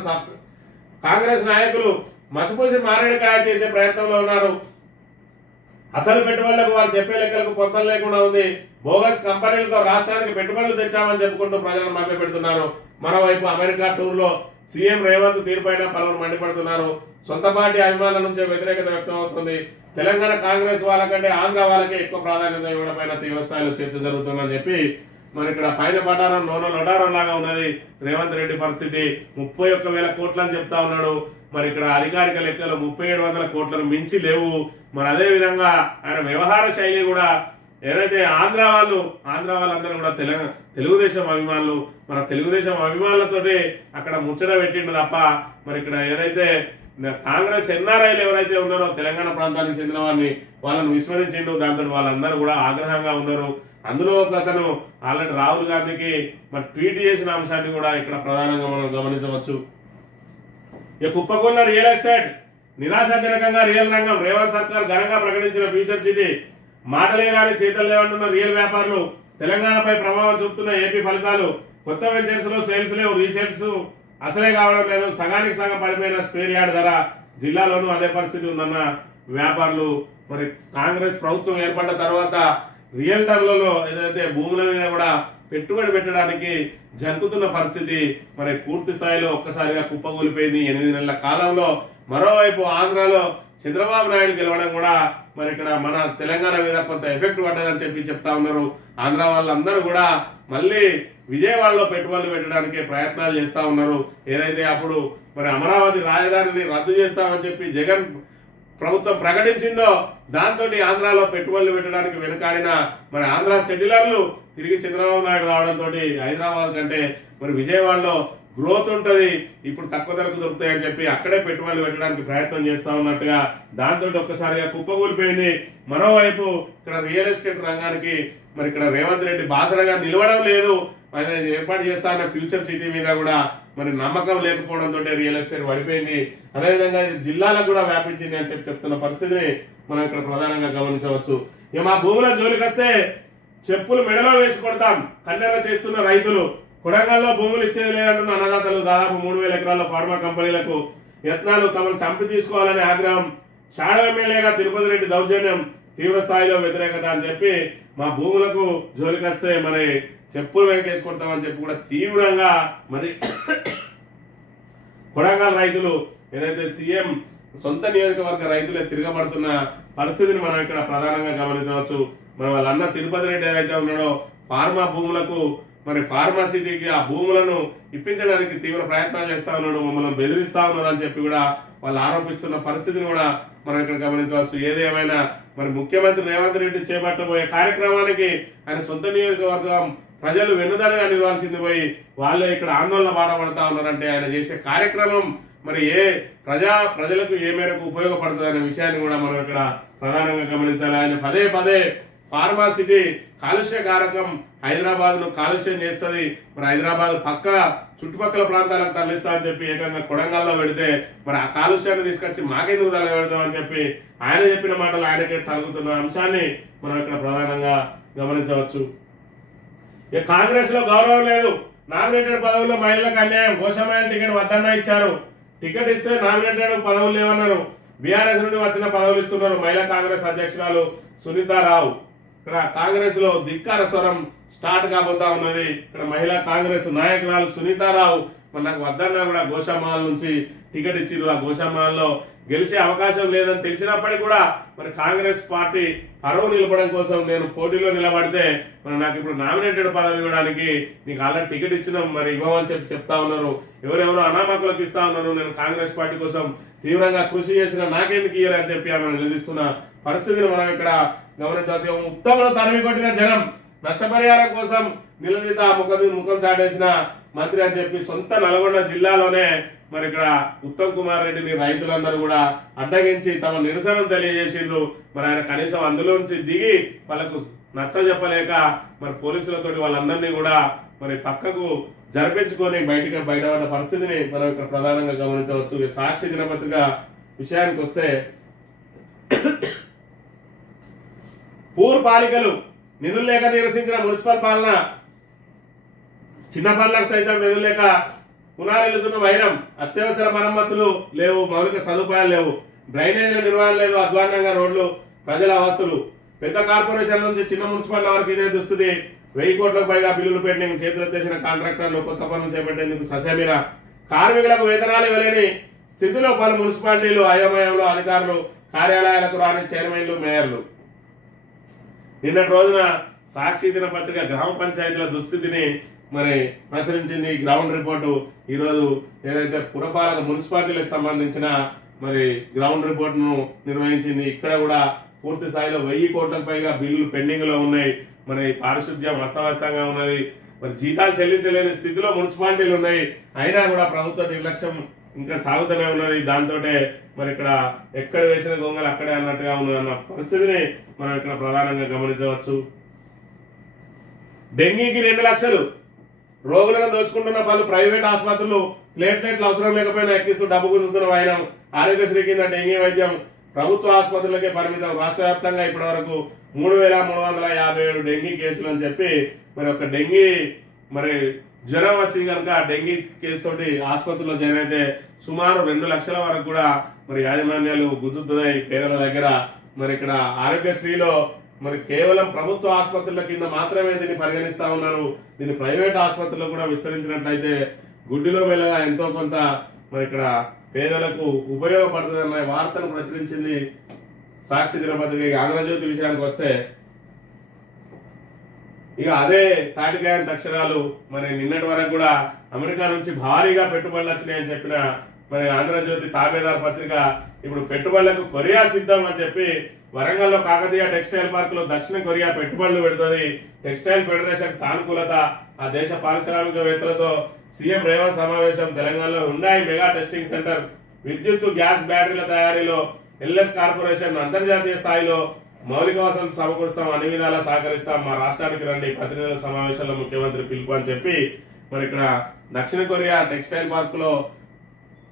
కాంగ్రెస్ నాయకులు మసిపూసి మారేడుకాయ చేసే ప్రయత్నంలో ఉన్నారు. అసలు పెట్టుబడులకు వాళ్ళు చెప్పే లెక్కలకు పొంతం లేకుండా ఉంది. బోగస్ కంపెనీలతో రాష్ట్రానికి పెట్టుబడులు తెచ్చామని చెప్పుకుంటూ ప్రజలను మభ్యపెడుతున్నారు. మరోవైపు అమెరికా టూర్ లో సీఎం రేవంత్ తీరుపైన పలువురు మండిపడుతున్నారు. సొంత పార్టీ అభిమానుల నుంచే వ్యతిరేకత వ్యక్తం అవుతుంది. తెలంగాణ కాంగ్రెస్ వాళ్ళకంటే ఆంధ్ర వాళ్ళకే ఎక్కువ ప్రాధాన్యత ఇవ్వడం పైన తీవ్ర స్థాయిలో చర్చ జరుగుతుందని చెప్పి మరి ఇక్కడ పైన పటారం లోన లొటారం లాగా ఉన్నది రేవంత్ రెడ్డి పరిస్థితి. 31,000 కోట్లు అని చెప్తా ఉన్నాడు. మరి ఇక్కడ అధికారిక లెక్కలు 3,700 కోట్లను మించి లేవు. మరి అదే విధంగా ఆయన వ్యవహార శైలి కూడా ఏదైతే ఆంధ్ర వాళ్ళందరూ కూడా తెలుగుదేశం అభిమానులు, మన తెలుగుదేశం అభిమానులతోటి అక్కడ ముచ్చట పెట్టిండు తప్ప మరి ఇక్కడ ఏదైతే కాంగ్రెస్ ఎన్ఆర్ఐలు ఎవరైతే ఉన్నారో తెలంగాణ ప్రాంతానికి చెందిన వారిని వాళ్ళని విస్మరించిండు. దాంతో వాళ్ళందరూ కూడా ఆగ్రహంగా ఉన్నారు. అందులో ఒక అతను ఆల్రెడీ రాహుల్ గాంధీకి మరి ట్వీట్ చేసిన అంశాన్ని కూడా ఇక్కడ ప్రధానంగా మనం గమనించవచ్చు. ఇక కుప్పకొండ రియల్ ఎస్టేట్ నిరాశాజనకంగా రియల్ రంగం, రేవంత్ సర్కార్ ఘనంగా ప్రకటించిన ఫ్యూచర్ సిటీ, మాటలే గాని చేతలు లేవంటున్న రియల్ వ్యాపారులు, తెలంగాణపై ప్రభావం చూపుతున్న ఏపీ ఫలితాలు, కొత్త వెంచర్స్ లో సేల్స్ లేవు, రీసేల్స్ అసలే కావడం లేదు, సగానికి సగం పడిపోయిన స్క్వేర్ యార్డ్ ధర, జిల్లాలోనూ అదే పరిస్థితి ఉందన్న వ్యాపారులు. మరి కాంగ్రెస్ ప్రభుత్వం ఏర్పడ్డ తర్వాత రియల్టర్లలో ఏదైతే భూముల మీద కూడా పెట్టుబడి పెట్టడానికి జరుపుతున్న పరిస్థితి మరి పూర్తి స్థాయిలో ఒక్కసారిగా కుప్పకూలిపోయింది 8 నెలల కాలంలో. మరోవైపు ఆంధ్రాలో చంద్రబాబు నాయుడు గెలవడం కూడా మరి ఇక్కడ మన తెలంగాణ మీద కొంత ఎఫెక్ట్ పడ్డదని చెప్పి చెప్తా ఉన్నారు. ఆంధ్ర వాళ్ళందరూ కూడా మళ్ళీ విజయవాడలో పెట్టుబడులు పెట్టడానికి ప్రయత్నాలు చేస్తా ఉన్నారు. ఏదైతే అప్పుడు మరి అమరావతి రాజధానిని రద్దు చేస్తామని చెప్పి జగన్ ప్రభుత్వం ప్రకటించిందో దాంతో ఆంధ్రాలో పెట్టుబడులు పెట్టడానికి వెనుకాడిన మరి ఆంధ్ర సెటిలర్లు తిరిగి చంద్రబాబు నాయుడు రావడంతో హైదరాబాద్ కంటే మరి విజయవాడలో గ్రోత్ ఉంటుంది, ఇప్పుడు తక్కువ ధరకు దొరుకుతాయని చెప్పి అక్కడే పెట్టుబడులు పెట్టడానికి ప్రయత్నం చేస్తా ఉన్నట్టుగా దాంతో ఒక్కసారిగా కుప్పకూలిపోయింది. మరోవైపు ఇక్కడ రియల్ ఎస్టేట్ రంగానికి మరి ఇక్కడ రేవంత్ రెడ్డి బాసరగా నిలవడం లేదు, ఆయన ఏర్పాటు చేస్తా అన్న ఫ్యూచర్ సిటీ మీద కూడా మరి నమ్మకం లేకపోవడంతో రియల్ ఎస్టేట్ పడిపోయింది. అదేవిధంగా ఇది జిల్లాలకు కూడా వ్యాపించింది అని చెప్తున్న పరిస్థితిని మనం ఇక్కడ ప్రధానంగా గమనించవచ్చు. ఇక మా భూముల జోలికి వస్తే చెప్పులు మెడలో వేసి కొడతాం కన్నెర చేస్తున్న రైతులు. కొడంగల్లో భూములు ఇచ్చేది లేదంటున్న అన్నదాతలు. దాదాపు 3,000 ఎకరాల ఫార్మా కంపెనీలకు యత్నాలు, తమను చంపి తీసుకోవాలనే ఆగ్రహం. షాడో ఎమ్మెల్యేగా తిరుపతి రెడ్డి దౌర్జన్యం, తీవ్ర స్థాయిలో వ్యతిరేకత అని చెప్పి మా భూములకు జోలికొస్తే మరి చెప్పులు వెనకేసి కొడతామని చెప్పి కూడా తీవ్రంగా మరి కొడంగల్ రైతులు ఏదైతే సీఎం సొంత నియోజకవర్గ రైతులే తిరగబడుతున్న పరిస్థితిని మనం ఇక్కడ ప్రధానంగా గమనించవచ్చు. మరి వాళ్ళ అన్న తిరుపతి రెడ్డి ఏదైతే ఉన్నాడో ఫార్మా భూములకు మరి ఫార్మా సిటీకి ఆ భూములను ఇప్పించడానికి తీవ్ర ప్రయత్నాలు చేస్తా ఉన్నాడు, మమ్మల్ని బెదిరిస్తా ఉన్నారు అని చెప్పి కూడా వాళ్ళు ఆరోపిస్తున్న పరిస్థితిని కూడా మనం ఇక్కడ గమనించవచ్చు. ఏదేమైనా మరి ముఖ్యమంత్రి రేవంత్ రెడ్డి చేపట్టబోయే కార్యక్రమానికి ఆయన సొంత నియోజకవర్గం ప్రజలు వెన్నుదనగా నిలవాల్సింది పోయి వాళ్ళే ఇక్కడ ఆందోళన బాధపడతా ఉన్నారంటే ఆయన చేసే కార్యక్రమం మరి ప్రజలకు ఏ మేరకు ఉపయోగపడుతుంది అనే విషయాన్ని కూడా మనం ఇక్కడ ప్రధానంగా గమనించాలి. ఆయన పదే పదే ఫార్మా సిటీ కాలుష్య కారకం, హైదరాబాద్ ను కాలుష్యం చేస్తుంది, మరి హైదరాబాద్ పక్క చుట్టుపక్కల ప్రాంతాలకు తరలిస్తా అని చెప్పి ఏకంగా కొడంగల్లో పెడితే మరి ఆ కాలుష్యాన్ని తీసుకొచ్చి మాకెందుకు తరలిపెడతాం అని చెప్పి ఆయన చెప్పిన మాటలు ఆయనకే తరుగుతున్న అంశాన్ని మనం ఇక్కడ ప్రధానంగా గమనించవచ్చు. ఇక కాంగ్రెస్ లో గౌరవం లేదు, నామినేటెడ్ పదవుల్లో మహిళలకు అన్యాయం, గోషామాయిల టికెట్ వద్దన్నా ఇచ్చారు, టికెట్ ఇస్తే నామినేటెడ్ పదవులు లేవన్నారు, బీఆర్ఎస్ నుండి వచ్చిన పదవులు ఇస్తున్నారు. మహిళా కాంగ్రెస్ అధ్యక్షురాలు సునీతారావు. ఇక్కడ కాంగ్రెస్ లో ధిక్కార స్వరం స్టార్ట్ కాబోతా ఉన్నది. ఇక్కడ మహిళా కాంగ్రెస్ నాయకురాలు సునీతారావు మరి నాకు వద్దన్నా కూడా గోషామాల్ నుంచి టికెట్ ఇచ్చిర్రు, ఆ గోషామాల్లో గెలిచే అవకాశం లేదని తెలిసినప్పటికీ కూడా మరి కాంగ్రెస్ పార్టీ పరువు నిలపడం కోసం నేను పోటీలో నిలబడితే మరి నాకు ఇప్పుడు నామినేటెడ్ పదవి ఇవ్వడానికి నీకు ఆల్రెడీ టికెట్ ఇచ్చినాం మరి ఇవ్వమని చెప్పి చెప్తా ఉన్నారు. ఎవరెవరో అనామకులకు ఇస్తా ఉన్నారు, నేను కాంగ్రెస్ పార్టీ కోసం తీవ్రంగా కృషి చేసిన నాకెందుకు ఇయ్యరు అని చెప్పి ఆమె నిలదీస్తున్న పరిస్థితిని మనం ఇక్కడ గమనించవచ్చు. ఉత్తమను తరిమి కొట్టిన జనం, నష్టపరిహారం కోసం నిలదీత ముఖం చాటేసిన మంత్రి అని చెప్పి సొంత నల్గొండ జిల్లాలోనే మరి ఇక్కడ ఉత్తమ్ కుమార్ రెడ్డిని రైతులందరూ కూడా అడ్డగించి తమ నిరసన తెలియజేసిండ్రు. మరి ఆయన కనీసం అందులో నుంచి దిగి వాళ్ళకు నచ్చ చెప్పలేక మరి పోలీసులతో వాళ్ళందరినీ కూడా మరి పక్కకు జరిపించుకొని బయటపడ్డ పరిస్థితిని మనం ఇక్కడ ప్రధానంగా గమనించవచ్చు. సాక్షి దినపత్రిక విషయానికి వస్తే పూర్ పాలికలు నిధులు లేక నిరసించిన మున్సిపల్ పాలన, చిన్న పనులకు సైతం నిధులు లేక పునారెళ్తున్న వైరం, అత్యవసర మరమ్మతులు లేవు, మౌలిక సదుపాయాలు లేవు, డ్రైనేజీల నిర్వహణ లేదు, అధ్వానంగా రోడ్లు, ప్రజల అవస్థలు. పెద్ద కార్పొరేషన్ నుంచి చిన్న మున్సిపల్ వరకు ఇదే దుస్థితి. 1000 కోట్లకు పైగా బిల్లులు పెండింగ్, చేతులెత్తేసిన కాంట్రాక్టర్లు కొత్త పనులు చేపట్టేందుకు ససేమిరా, కార్మికులకు వేతనాలు ఇవ్వలేని స్థితిలో పలు మున్సిపాలిటీలు, అయోమయంలో అధికారులు, కార్యాలయాలకు రాని చైర్మన్లు, మేయర్లు. నిన్నటి రోజున సాక్షి దినపత్రిక గ్రామ పంచాయతీల దుస్థితిని మరి ప్రచురించింది. గ్రౌండ్ రిపోర్టు ఈరోజు ఏదైతే పురపాలక మున్సిపాలిటీలకు సంబంధించిన మరి గ్రౌండ్ రిపోర్టును నిర్వహించింది. ఇక్కడ కూడా పూర్తి స్థాయిలో 1000 కోట్లకు పైగా బిల్లులు పెండింగ్ లో ఉన్నాయి. మరి పారిశుద్ధ్యం అస్తవ్యస్తంగా ఉన్నది, మరి జీతాలు చెల్లించలేని స్థితిలో మున్సిపాలిటీలు ఉన్నాయి. అయినా కూడా ప్రభుత్వ నిర్లక్ష్యం ఇంకా సాగుతూనే ఉన్నది. దాంతో మరి ఇక్కడ ఎక్కడ వేసిన గొంగలు అక్కడే అన్నట్టుగా ఉన్నదన్న పరిస్థితిని మనం ఇక్కడ ప్రధానంగా గమనించవచ్చు. డెంగీకి 2 లక్షలు, రోగులను దోచుకుంటున్న పలు ప్రైవేట్ ఆసుపత్రులు, ప్లేట్లెట్లు అవసరం లేకపోయినా ఎక్కిస్తూ డబ్బు గుంజుతున్న వైనం, ఆరోగ్యశ్రీ కింద డెంగీ వైద్యం ప్రభుత్వ ఆసుపత్రులకే పరిమితం. రాష్ట్ర వ్యాప్తంగా ఇప్పటి వరకు 3,357 డెంగీ కేసులు అని చెప్పి మరి ఒక డెంగీ మరి జ్వరం వచ్చి కనుక డెంగీ కేసు తోటి ఆసుపత్రిలో జాయిన్ అయితే సుమారు 2 లక్షల వరకు కూడా మరి యాజమాన్యాలు గుంజుతున్నాయి పేదల దగ్గర. మరి ఇక్కడ ఆరోగ్యశ్రీలో మరి కేవలం ప్రభుత్వ ఆసుపత్రుల కింద మాత్రమే దీన్ని పరిగణిస్తా ఉన్నారు. దీన్ని ప్రైవేట్ ఆసుపత్రుల్లో కూడా విస్తరించినట్లయితే గుడ్డిలో మెల్లగా ఎంతో కొంత మరి ఇక్కడ పేదలకు ఉపయోగపడుతుందన్న వార్తను ప్రచురించింది సాక్షి దినపత్రిక. ఆంధ్రజ్యోతి విషయానికి వస్తే ఇక అదే తాటికాయంత అక్షరాలు మరి నిన్నటి వరకు కూడా అమెరికా నుంచి భారీగా పెట్టుబడులు వచ్చినాయని చెప్పిన మరి ఆంధ్రజ్యోతి తాబేదార్ పత్రిక ఇప్పుడు పెట్టుబడులకు కొరియా సిద్ధం అని చెప్పి వరంగల్లో కాకతీయ టెక్స్టైల్ పార్క్ లో దక్షిణ కొరియా పెట్టుబడులు పెడుతుంది. టెక్స్టైల్ ఫెడరేషన్ సానుకూలత, ఆ దేశ పారిశ్రామికవేత్తలతో సీఎం రేవంత్ సమావేశం, తెలంగాణలో హుండాయ్ మెగా టెస్టింగ్ సెంటర్, విద్యుత్ గ్యాస్ బ్యాటరీల తయారీలో ఎల్ఎస్ కార్పొరేషన్ అంతర్జాతీయ స్థాయిలో మౌలిక వసతులు సమకూరుస్తాం, అన్ని విధాలా సహకరిస్తాం, మా రాష్ట్రానికి రండి, ప్రతినిధుల సమావేశంలో ముఖ్యమంత్రి పిలుపు అని చెప్పి మరి ఇక్కడ దక్షిణ కొరియా టెక్స్టైల్ పార్క్ లో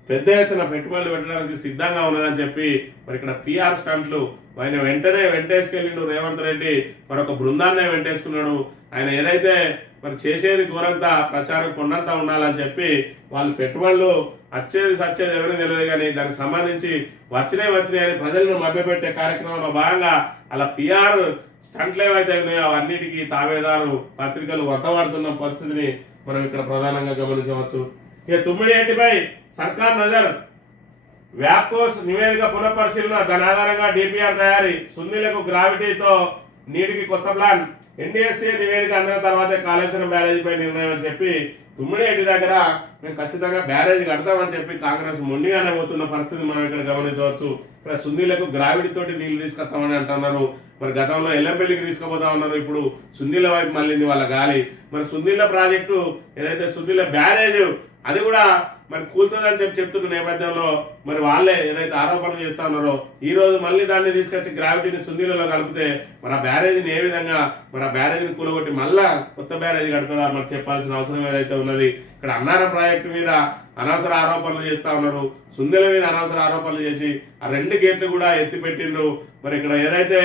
పెద్ద ఎత్తున పెట్టుబడులు పెట్టడానికి సిద్ధంగా ఉన్నదని చెప్పి మరి ఇక్కడ పిఆర్ స్టంట్లు ఆయన వెంటనే వెంటేసుకెళ్ళిండు రేవంత్ రెడ్డి, మరొక బృందాన్నే వెంటేసుకున్నాడు. ఆయన ఏదైతే మరి చేసేది ఘోరంతా ప్రచారం కొండంతా ఉండాలని చెప్పి వాళ్ళు పెట్టుబడులు వచ్చేది సచ్చేది ఎవరికి తెలియదు, కానీ దానికి సంబంధించి వచ్చినాయి అని ప్రజలను మభ్యపెట్టే కార్యక్రమంలో భాగంగా అలా పిఆర్ స్టంట్లు ఏవైతే ఉన్నాయో అవన్నిటికీ తావేదారు పత్రికలు వంతవాడుతున్న పరిస్థితిని మనం ఇక్కడ ప్రధానంగా గమనించవచ్చు. ఇక తుమ్మిడిపై సర్కార్ నజర్, వ్యాప్కోస్ నివేదిక పునఃపరిశీలన, దాని ఆధారంగా డిపిఆర్ తయారీ, సుందీలకు గ్రావిటీతో నీటికి కొత్త ప్లాన్, ఎన్డీఎస్సీ నివేదిక అందిన తర్వాతే కాళేశ్వరం బ్యారేజీపై నిర్ణయం అని చెప్పి తుమ్మిడిహెడ్డి దగ్గర మేము ఖచ్చితంగా బ్యారేజ్ కడతామని చెప్పి కాంగ్రెస్ మొండిగానే పోతున్న పరిస్థితి మనం ఇక్కడ గమనించవచ్చు. ఇక్కడ సుందీలకు గ్రావిటీ తోటి నీళ్లు తీసుకొస్తామని అంటున్నారు. మరి గతంలో ఎల్లంపల్లికి తీసుకుపోతా ఉన్నారు, ఇప్పుడు సుందీల వైపు మళ్ళీంది వాళ్ళ గాలి. మరి సుందీల ప్రాజెక్టు ఏదైతే సుందీల బ్యారేజ్ అది కూడా మరి కూలుతుందని చెప్తున్న నేపథ్యంలో మరి వాళ్ళే ఏదైతే ఆరోపణలు చేస్తా ఉన్నారో ఈ రోజు మళ్ళీ దాన్ని తీసుకొచ్చి గ్రావిటీని సుందీలలో కలిపితే మరి ఆ బ్యారేజీని ఏ విధంగా మరి ఆ బ్యారేజీని కూలగొట్టి మళ్ళా కొత్త బ్యారేజీ కడతారా మరి చెప్పాల్సిన అవసరం ఏదైతే ఉన్నది. ఇక్కడ అన్నారం ప్రాజెక్టు మీద అనవసర ఆరోపణలు చేస్తా ఉన్నారు, సుందీల మీద అనవసర ఆరోపణలు చేసి ఆ 2 గేట్లు కూడా ఎత్తిపెట్టిండ్రు. మరి ఇక్కడ ఏదైతే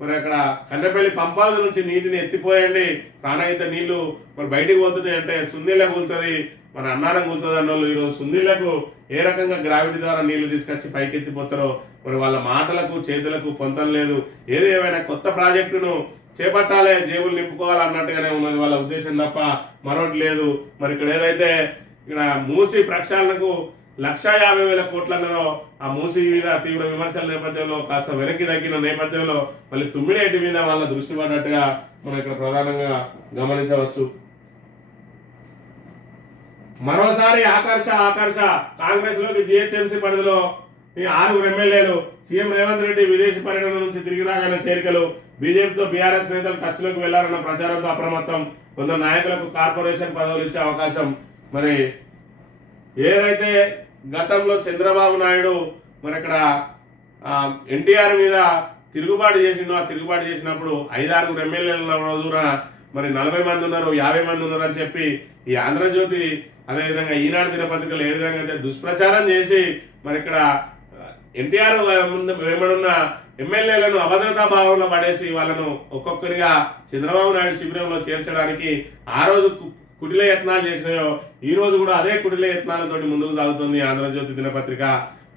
మరి అక్కడ కన్నెపల్లి పంపాల నుంచి నీటిని ఎత్తిపోయండి, ప్రాణహిత నీళ్లు మరి బయటికి పోతున్నాయి అంటే సుందీల కూలుతుంది, మన అన్నారం కూలుతుంది అన్న వాళ్ళు ఈరోజు సుందీలకు ఏ రకంగా గ్రావిటీ ద్వారా నీళ్లు తీసుకొచ్చి పైకి ఎత్తిపోతారో మరి వాళ్ళ మాటలకు చేతులకు పొంతం లేదు. ఏది ఏమైనా కొత్త ప్రాజెక్టును చేపట్టాలే, జేబులు నింపుకోవాలన్నట్టుగానే ఉన్నది వాళ్ళ ఉద్దేశం తప్ప మరొకటి లేదు. మరి ఇక్కడ ఏదైతే ఇక్కడ మూసి ప్రక్షాళనకు 1,50,000 కోట్లు అన్నారో ఆ మూసి మీద తీవ్ర విమర్శల నేపథ్యంలో కాస్త వెనక్కి తగ్గిన నేపథ్యంలో మళ్ళీ తుమ్మిడిహెడ్డి మీద వాళ్ళ దృష్టి పడ్డట్టుగా మనం ఇక్కడ ప్రధానంగా గమనించవచ్చు. మరోసారి ఆకర్ష కాంగ్రెస్ లోకి జిహెచ్ఎంసీ పరిధిలో 6 ఎమ్మెల్యేలు, సీఎం రేవంత్ రెడ్డి విదేశీ పర్యటన నుంచి తిరిగి రాగానే చేరికలు, బీజేపీతో బీఆర్ఎస్ నేతలు టచ్లోకి వెళ్లారన్న ప్రచారంతో అప్రమత్తం, కొందరు నాయకులకు కార్పొరేషన్ పదవులు ఇచ్చే అవకాశం. మరి ఏదైతే గతంలో చంద్రబాబు నాయుడు మరి ఇక్కడ ఎన్టీఆర్ మీద తిరుగుబాటు చేసిండో ఆ తిరుగుబాటు చేసినప్పుడు 5-6 ఎమ్మెల్యేల రోజున మరి 40 మంది ఉన్నారు, 50 మంది ఉన్నారు అని చెప్పి ఈ ఆంధ్రజ్యోతి అదేవిధంగా ఈనాడు దినపత్రికలు ఏ విధంగా అయితే దుష్ప్రచారం చేసి మరి ఇక్కడ ఎన్టీఆర్ వెంబడున్న ఎమ్మెల్యేలను అభద్రతా భావంలో పడేసి వాళ్ళను ఒక్కొక్కరిగా చంద్రబాబు నాయుడు శిబిరంలో చేర్చడానికి ఆ రోజు కుటిల యత్నాలు చేసినాయో ఈ రోజు కూడా అదే కుటిల యత్నాలతోటి ముందుకు సాగుతుంది ఆంధ్రజ్యోతి దినపత్రిక.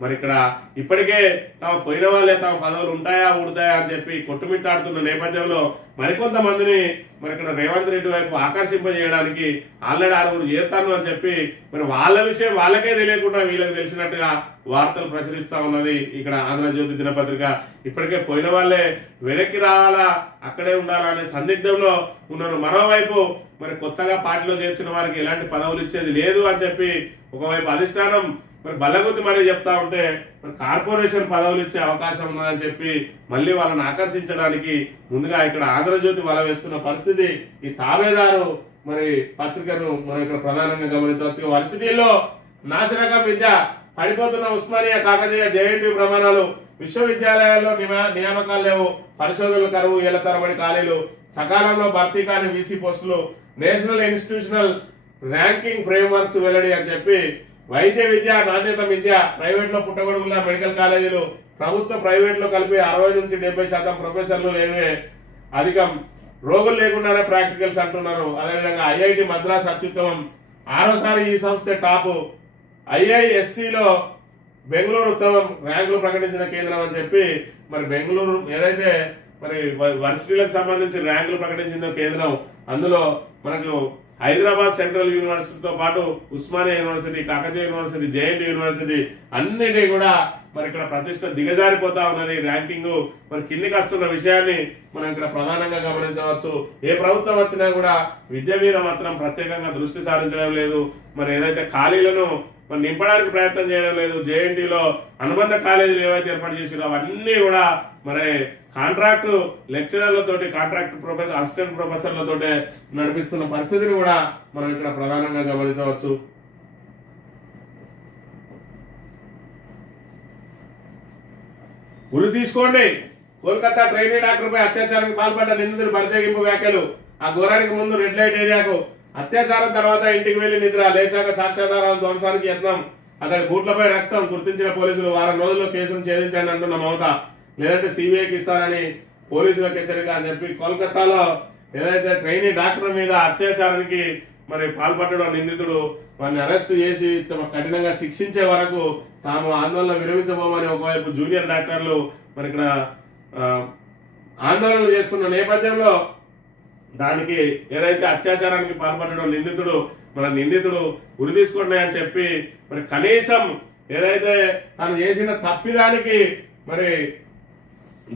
మరి ఇక్కడ ఇప్పటికే తమ పోయిన వాళ్ళే తమ పదవులు ఉంటాయా ఊడతాయా అని చెప్పి కొట్టుమిట్టాడుతున్న నేపథ్యంలో మరికొంతమందిని మరి ఇక్కడ రేవంత్ రెడ్డి వైపు ఆకర్షింపజేయడానికి ఆల్రెడీ 6 చేరుతాను అని చెప్పి మరి వాళ్ళ విషయం వాళ్ళకే తెలియకుండా వీళ్ళకి తెలిసినట్టుగా వార్తలు ప్రచురిస్తా ఉన్నది ఇక్కడ ఆంధ్రజ్యోతి దినపత్రిక. ఇప్పటికే పోయిన వాళ్ళే వెనక్కి రావాలా అక్కడే ఉండాలా అనే సందిగ్ధంలో ఉన్నారు. మరోవైపు మరి కొత్తగా పార్టీలో చేర్చిన వారికి ఎలాంటి పదవులు ఇచ్చేది లేదు అని చెప్పి ఒకవైపు అధిష్టానం మరి బల్లగుద్ది మరీ చెప్తా ఉంటే మరి కార్పొరేషన్ పదవులు ఇచ్చే అవకాశం ఉన్నదని చెప్పి మళ్ళీ వాళ్ళని ఆకర్షించడానికి ముందుగా ఇక్కడ ఆంధ్రజ్యోతి వల వేస్తున్న పరిస్థితి. ఈ తాబేదారు మరి పత్రికను మనం ఇక్కడ ప్రధానంగా గమనించవచ్చు. వర్సిటీల్లో నాసిరకం విద్య, పడిపోతున్న ఉస్మానియా కాకతీయ జేఎన్టీయూ ప్రమాణాలు, విశ్వవిద్యాలయాల్లో నియామకాలు లేవు, పరిశోధనలు కరువు, ఏళ్ల తరబడి ఖాళీలు, సకాలంలో భర్తీ కాని వీసీ పోస్టులు, నేషనల్ ఇన్స్టిట్యూషనల్ ర్యాంకింగ్ ఫ్రేమ్వర్క్స్ వెల్లడి అని చెప్పి వైద్య విద్య, నాణ్యత విద్య, ప్రైవేట్ లో పుట్టగొడుగుల మెడికల్ కాలేజీలు, ప్రభుత్వ ప్రైవేట్ లో కలిపి 60 నుంచి 70% ప్రొఫెసర్లు లేవే అధికం, రోగులు లేకుండానే ప్రాక్టికల్స్ అంటున్నారు. అదేవిధంగా ఐఐటి మద్రాస్ అత్యుత్తమం, 6వసారి ఈ సంస్థ టాప్, ఐఐఎస్సిలో బెంగళూరు ఉత్తమం, ర్యాంకులు ప్రకటించిన కేంద్రం అని చెప్పి మరి బెంగళూరు ఏదైతే మరి వర్సిటీలకు సంబంధించి ర్యాంకులు ప్రకటించిన కేంద్రం, అందులో మనకు హైదరాబాద్ సెంట్రల్ యూనివర్సిటీతో పాటు Osmania university, Kakatiya university, JNTU university అన్నిటి కూడా మరి ఇక్కడ ప్రతిష్ట దిగజారిపోతా ఉన్నది. ర్యాంకింగ్ మరి కిందికి వస్తున్న విషయాన్ని మనం ఇక్కడ ప్రధానంగా గమనించవచ్చు. ఏ ప్రభుత్వం వచ్చినా కూడా విద్య మీద మాత్రం ప్రత్యేకంగా దృష్టి సారించడం లేదు. మరి ఏదైతే ఖాళీలను మరి నింపడానికి ప్రయత్నం చేయడం లేదు. జేఎన్టీలో అనుబంధ కాలేజీలు ఏవైతే ఏర్పాటు చేసిరో అవన్నీ కూడా మరి కాంట్రాక్టు లెక్చరర్లతోటి, కాంట్రాక్ట్ ప్రొఫెసర్, అసిస్టెంట్ ప్రొఫెసర్లతోటి నడిపిస్తున్న పరిస్థితిని కూడా మనం ఇక్కడ ప్రధానంగా గమనించవచ్చు. గురి తీసుకోండి. కోల్కతా ట్రైనీ డాక్టర్పై అత్యాచారానికి పాల్పడ్డ నిందితుడు బరితెగింపు వ్యాఖ్యలు. ఆ ఘోరానికి ముందు రెడ్ లైట్ ఏరియాకు అత్యాచారం తర్వాత ఇంటికి వెళ్లి నిద్ర, లేచాక సాక్ష్యాధారాల ధ్వంసానికి యత్నం, అతడి బూట్లపై రక్తం, గుర్తించిన పోలీసులు వారం రోజుల్లో కేసును ఛేదించండి అంటున్న మమత. లేదంటే సిబిఐకి ఇస్తారని పోలీసులకు హెచ్చరిక అని చెప్పి కోల్కతాలో ఏదైతే ట్రైనీ డాక్టర్ మీద అత్యాచారానికి మరి పాల్పడడం నిందితుడు వారిని అరెస్ట్ చేసి కఠినంగా శిక్షించే వరకు తాము ఆందోళన విరమించబోమని ఒకవైపు జూనియర్ డాక్టర్లు మరి ఇక్కడ ఆందోళనలు చేస్తున్న నేపథ్యంలో దానికి ఏదైతే అత్యాచారానికి పాల్పడడం నిందితుడు ఉరి తీసుకోండి అని చెప్పి మరి కనీసం ఏదైతే తను చేసిన తప్పిదానికి మరి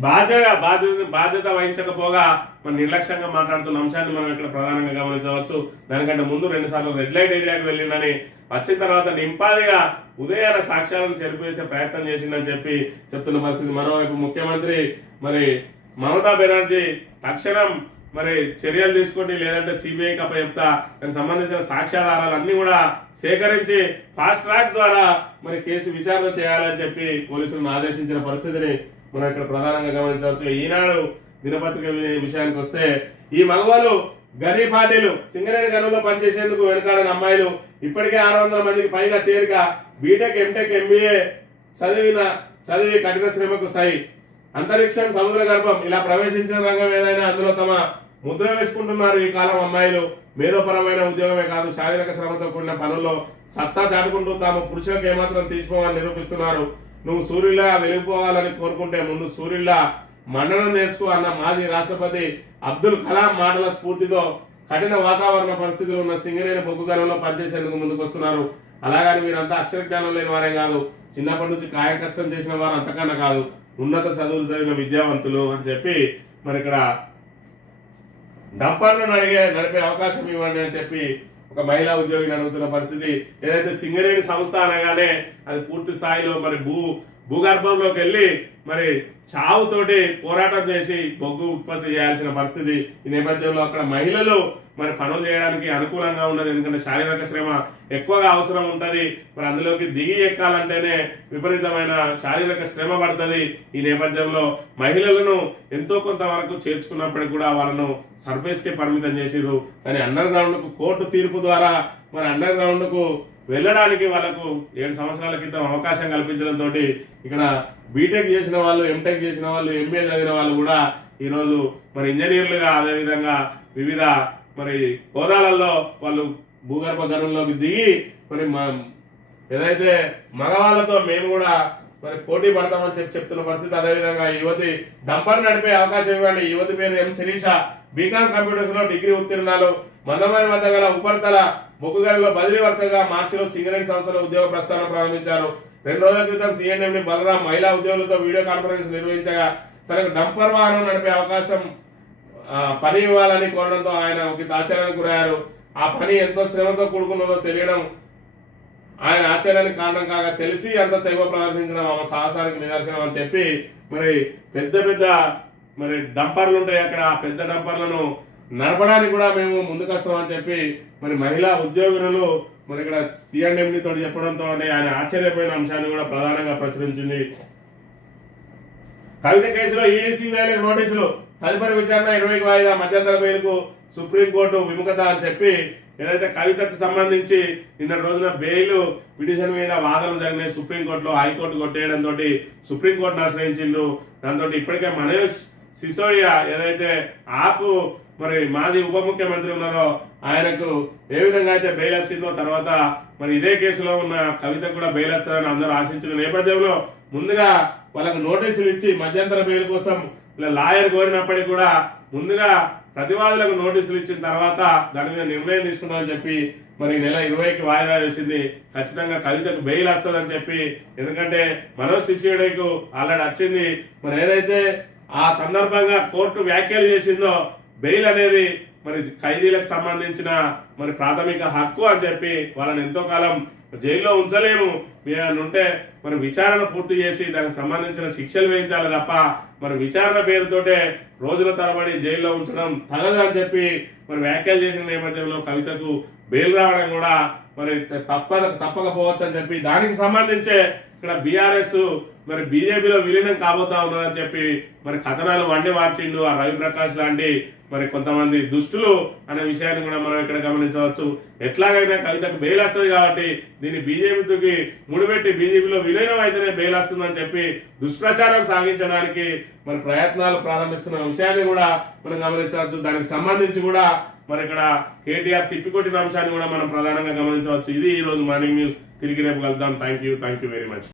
బాధ్యత వహించకపోగా మరి నిర్లక్ష్యంగా మాట్లాడుతున్న అంశాన్ని మనం ఇక్కడ ప్రధానంగా గమనించవచ్చు. దానికంటే ముందు 2 సార్లు రెడ్ లైట్ ఏరియాకి వెళ్ళిందని, వచ్చిన తర్వాత నింపాదిగా ఉదయాన సాక్ష్యాలను చెరిపేసే ప్రయత్నం చేసిందని చెప్పి చెప్తున్న పరిస్థితి. మరోవైపు ముఖ్యమంత్రి మరి మమతా బెనర్జీ తక్షణం మరి చర్యలు తీసుకోండి, లేదంటే సిబిఐకి అప్పచెప్తా, దానికి సంబంధించిన సాక్ష్యాధారాలన్నీ కూడా సేకరించి ఫాస్ట్ ట్రాక్ ద్వారా మరి కేసు విచారణ చేయాలని చెప్పి పోలీసులను ఆదేశించిన పరిస్థితిని మనం ఇక్కడ ప్రధానంగా గమనించవచ్చు. ఈనాడు దినపత్రిక విషయానికి వస్తే, ఈ మగవాళ్ళు గనీ పార్టీలు సింగరేణి గనుల్లో పనిచేసేందుకు వెనుకాడని అమ్మాయిలు ఇప్పటికే 600 మందికి పైగా చేరిక, బీటెక్, ఎంటెక్, ఎంబీఏ చదివి కఠిన శ్రమకు సై, అంతరిక్షం, సముద్ర గర్భం ఇలా ప్రవేశించిన రంగం ఏదైనా అందులో తమ ముద్ర వేసుకుంటున్నారు ఈ కాలం అమ్మాయిలు. మేధోపరమైన ఉద్యోగమే కాదు, శారీరక శ్రమతో కూడిన పనుల్లో సత్తా చాటుకుంటూ తాము పురుషులకు ఏమాత్రం తీసుకోవాలని నిరూపిస్తున్నారు. నువ్వు సూర్యులా వెలిగిపోవాలని కోరుకుంటే ముందు సూర్యులా మండలం నేర్చుకో అన్న మాజీ రాష్ట్రపతి అబ్దుల్ కలాం మాటల స్ఫూర్తితో కఠిన వాతావరణ పరిస్థితులు ఉన్న సింగరేణి బొగ్గు గనుల్లో పనిచేసేందుకు ముందుకు వస్తున్నారు. అలాగని మీరంతా అక్షర జ్ఞానం లేని వారే కాదు, చిన్నప్పటి నుంచి కాయ కష్టం చేసిన వారు అంతకన్నా కాదు, ఉన్నత చదువులు చదివిన విద్యావంతులు అని చెప్పి మరి ఇక్కడ డంపర్లను నడిపే అవకాశం ఇవ్వండి అని చెప్పి ఒక మహిళా ఉద్యోగిని అడుగుతున్న పరిస్థితి. ఏదైతే సింగరేణి సంస్థ అనగానే అది పూర్తి స్థాయిలో మరి భూగర్భంలోకి వెళ్ళి మరి చావుతోటి పోరాటం చేసి బొగ్గు ఉత్పత్తి చేయాల్సిన పరిస్థితి. ఈ నేపథ్యంలో అక్కడ మహిళలు మరి పనులు చేయడానికి అనుకూలంగా ఉన్నది, ఎందుకంటే శారీరక శ్రమ ఎక్కువగా అవసరం ఉంటది. మరి అందులోకి దిగి ఎక్కాలంటేనే విపరీతమైన శారీరక శ్రమ పడుతుంది. ఈ నేపథ్యంలో మహిళలను ఎంతో కొంతవరకు చేర్చుకున్నప్పటికీ కూడా వాళ్ళను సర్ఫేస్ కే పరిమితం చేసిర్రు. కానీ అండర్ గ్రౌండ్ కు కోర్టు తీర్పు ద్వారా మరి అండర్ గ్రౌండ్ కు వెళ్ళడానికి వాళ్ళకు 7 సంవత్సరాల క్రితం అవకాశం కల్పించడంతో ఇక్కడ బీటెక్ చేసిన వాళ్ళు, ఎంటెక్ చేసిన వాళ్ళు, ఎంబీఏ చదివిన వాళ్ళు కూడా ఈరోజు మరి ఇంజనీర్లుగా, అదేవిధంగా వివిధ మరి హోదాలలో వాళ్ళు భూగర్భ గనుల్లోకి దిగి మరి ఏదైతే మగవాళ్ళతో మేము కూడా మరి పోటీ పడతామని చెప్తున్న పరిస్థితి. అదేవిధంగా యువతి డంపర్ నడిపే అవకాశం ఇవ్వండి. యువతి పేరు ఎం శిరీష, బీకామ్ కంప్యూటర్స్ లో డిగ్రీ ఉత్తీర్ణాలు, మందమైన వద్ద గల ఉపరితల బొగ్గు గనిలో బదిలీ వర్కర్గా మార్చిలో సింగరేణి సంస్థలో ఉద్యోగ ప్రస్థానం ప్రారంభించారు. 2 రోజుల క్రితం సీఎండి బలరాం మహిళా ఉద్యోగులతో వీడియో కాన్ఫరెన్స్ నిర్వహించగా తనకు డంపర్ వాహనం నడిపే అవకాశం పని ఇవ్వాలని కోరడంతో ఆయన ఒక ఆశ్చర్యానికి గురయ్యారు. ఆ పని ఎంతో శ్రమతో కూడుకున్నదో తెలియడం ఆయన ఆశ్చర్యానికి కారణం కాగా, తెలిసి అంత తెగ ప్రదర్శించడం ఆమె సాహసానికి నిదర్శనం అని చెప్పి మరి పెద్ద మరి డంపర్లు ఉంటాయి అక్కడ, ఆ పెద్ద డంపర్లను నడపడానికి కూడా మేము ముందుకొస్తామని చెప్పి మరి మహిళా ఉద్యోగులు మరి ఇక్కడ సిఎండి తోటి చెప్పడంతో ఆయన ఆశ్చర్యపోయిన అంశాన్ని కూడా ప్రధానంగా ప్రచురించింది. కవిత కేసులో ఈడీ సిబిఐలకు నోటీసులు, తదుపరి విచారణ 20కి వాయిదా, మధ్యంతర బెయిల్కు సుప్రీంకోర్టు విముఖత అని చెప్పి ఏదైతే కవితకు సంబంధించి నిన్న రోజున బెయిల్ పిటిషన్ మీద వాదనలు జరిగినాయి సుప్రీంకోర్టులో. హైకోర్టు కొట్టేయడంతో సుప్రీంకోర్టును ఆశ్రయించిండ్రు. దాంతో ఇప్పటికే మనీష్ సిసోడియా ఏదైతే ఆప్ మరి మాజీ ఉప ముఖ్యమంత్రి ఉన్నారో ఆయనకు ఏ విధంగా అయితే బెయిల్ వచ్చిందో, తర్వాత మరి ఇదే కేసులో ఉన్న కవిత కూడా బెయిల్ వస్తుందని అందరూ ఆశించిన నేపథ్యంలో ముందుగా వాళ్ళకు నోటీసులు ఇచ్చి మధ్యంతర బెయిల్ కోసం లాయర్ కోరినప్పటికీ కూడా ముందుగా ప్రతివాదులకు నోటీసులు ఇచ్చిన తర్వాత దాని మీద నిర్ణయం తీసుకున్నామని చెప్పి మరి నెల 20కి వాయిదా వేసింది. ఖచ్చితంగా కవితకు బెయిల్ వస్తుందని చెప్పి, ఎందుకంటే మనోజ్ సిసోడియాకు ఆల్రెడీ వచ్చింది. మరి ఏదైతే ఆ సందర్భంగా కోర్టు వ్యాఖ్యలు చేసిందో బెయిల్ అనేది మరి ఖైదీలకు సంబంధించిన మరి ప్రాథమిక హక్కు అని చెప్పి వాళ్ళని ఎంతో కాలం జైల్లో ఉంచలేము, మీరు ఉంటే మరి విచారణ పూర్తి చేసి దానికి సంబంధించిన శిక్షలు వేయించాలి తప్ప మరి విచారణ పేరుతోటే రోజుల తరబడి జైల్లో ఉంచడం తగదు అని చెప్పి మరి వ్యాఖ్యలు చేసిన నేపథ్యంలో కవితకు బెయిల్ రావడం కూడా మరి తప్పకపోవచ్చు అని చెప్పి దానికి సంబంధించే ఇక్కడ బీఆర్ఎస్ మరి బీజేపీలో విలీనం కాబోతా ఉన్నదని చెప్పి మరి కథనాలు వండి వార్చిండు ఆ రవిప్రకాష్ లాంటి మరి కొంతమంది దుష్టులు అనే విషయాన్ని కూడా మనం ఇక్కడ గమనించవచ్చు. ఎట్లాగైనా కవితకు బెయిల్ వస్తుంది కాబట్టి దీన్ని బీజేపీకి ముడిపెట్టి బీజేపీలో విలీనం అయితేనే బెయిల్ వస్తుందని చెప్పి దుష్ప్రచారం సాగించడానికి మరి ప్రయత్నాలు ప్రారంభిస్తున్న విషయాన్ని కూడా మనం గమనించవచ్చు. దానికి సంబంధించి కూడా మరి ఇక్కడ కేటీఆర్ తిప్పికొట్టిన అంశాన్ని కూడా మనం ప్రధానంగా గమనించవచ్చు. ఇది ఈ రోజు మార్నింగ్ న్యూస్. తిరిగి రేపు కలుద్దాం. Thank you very much.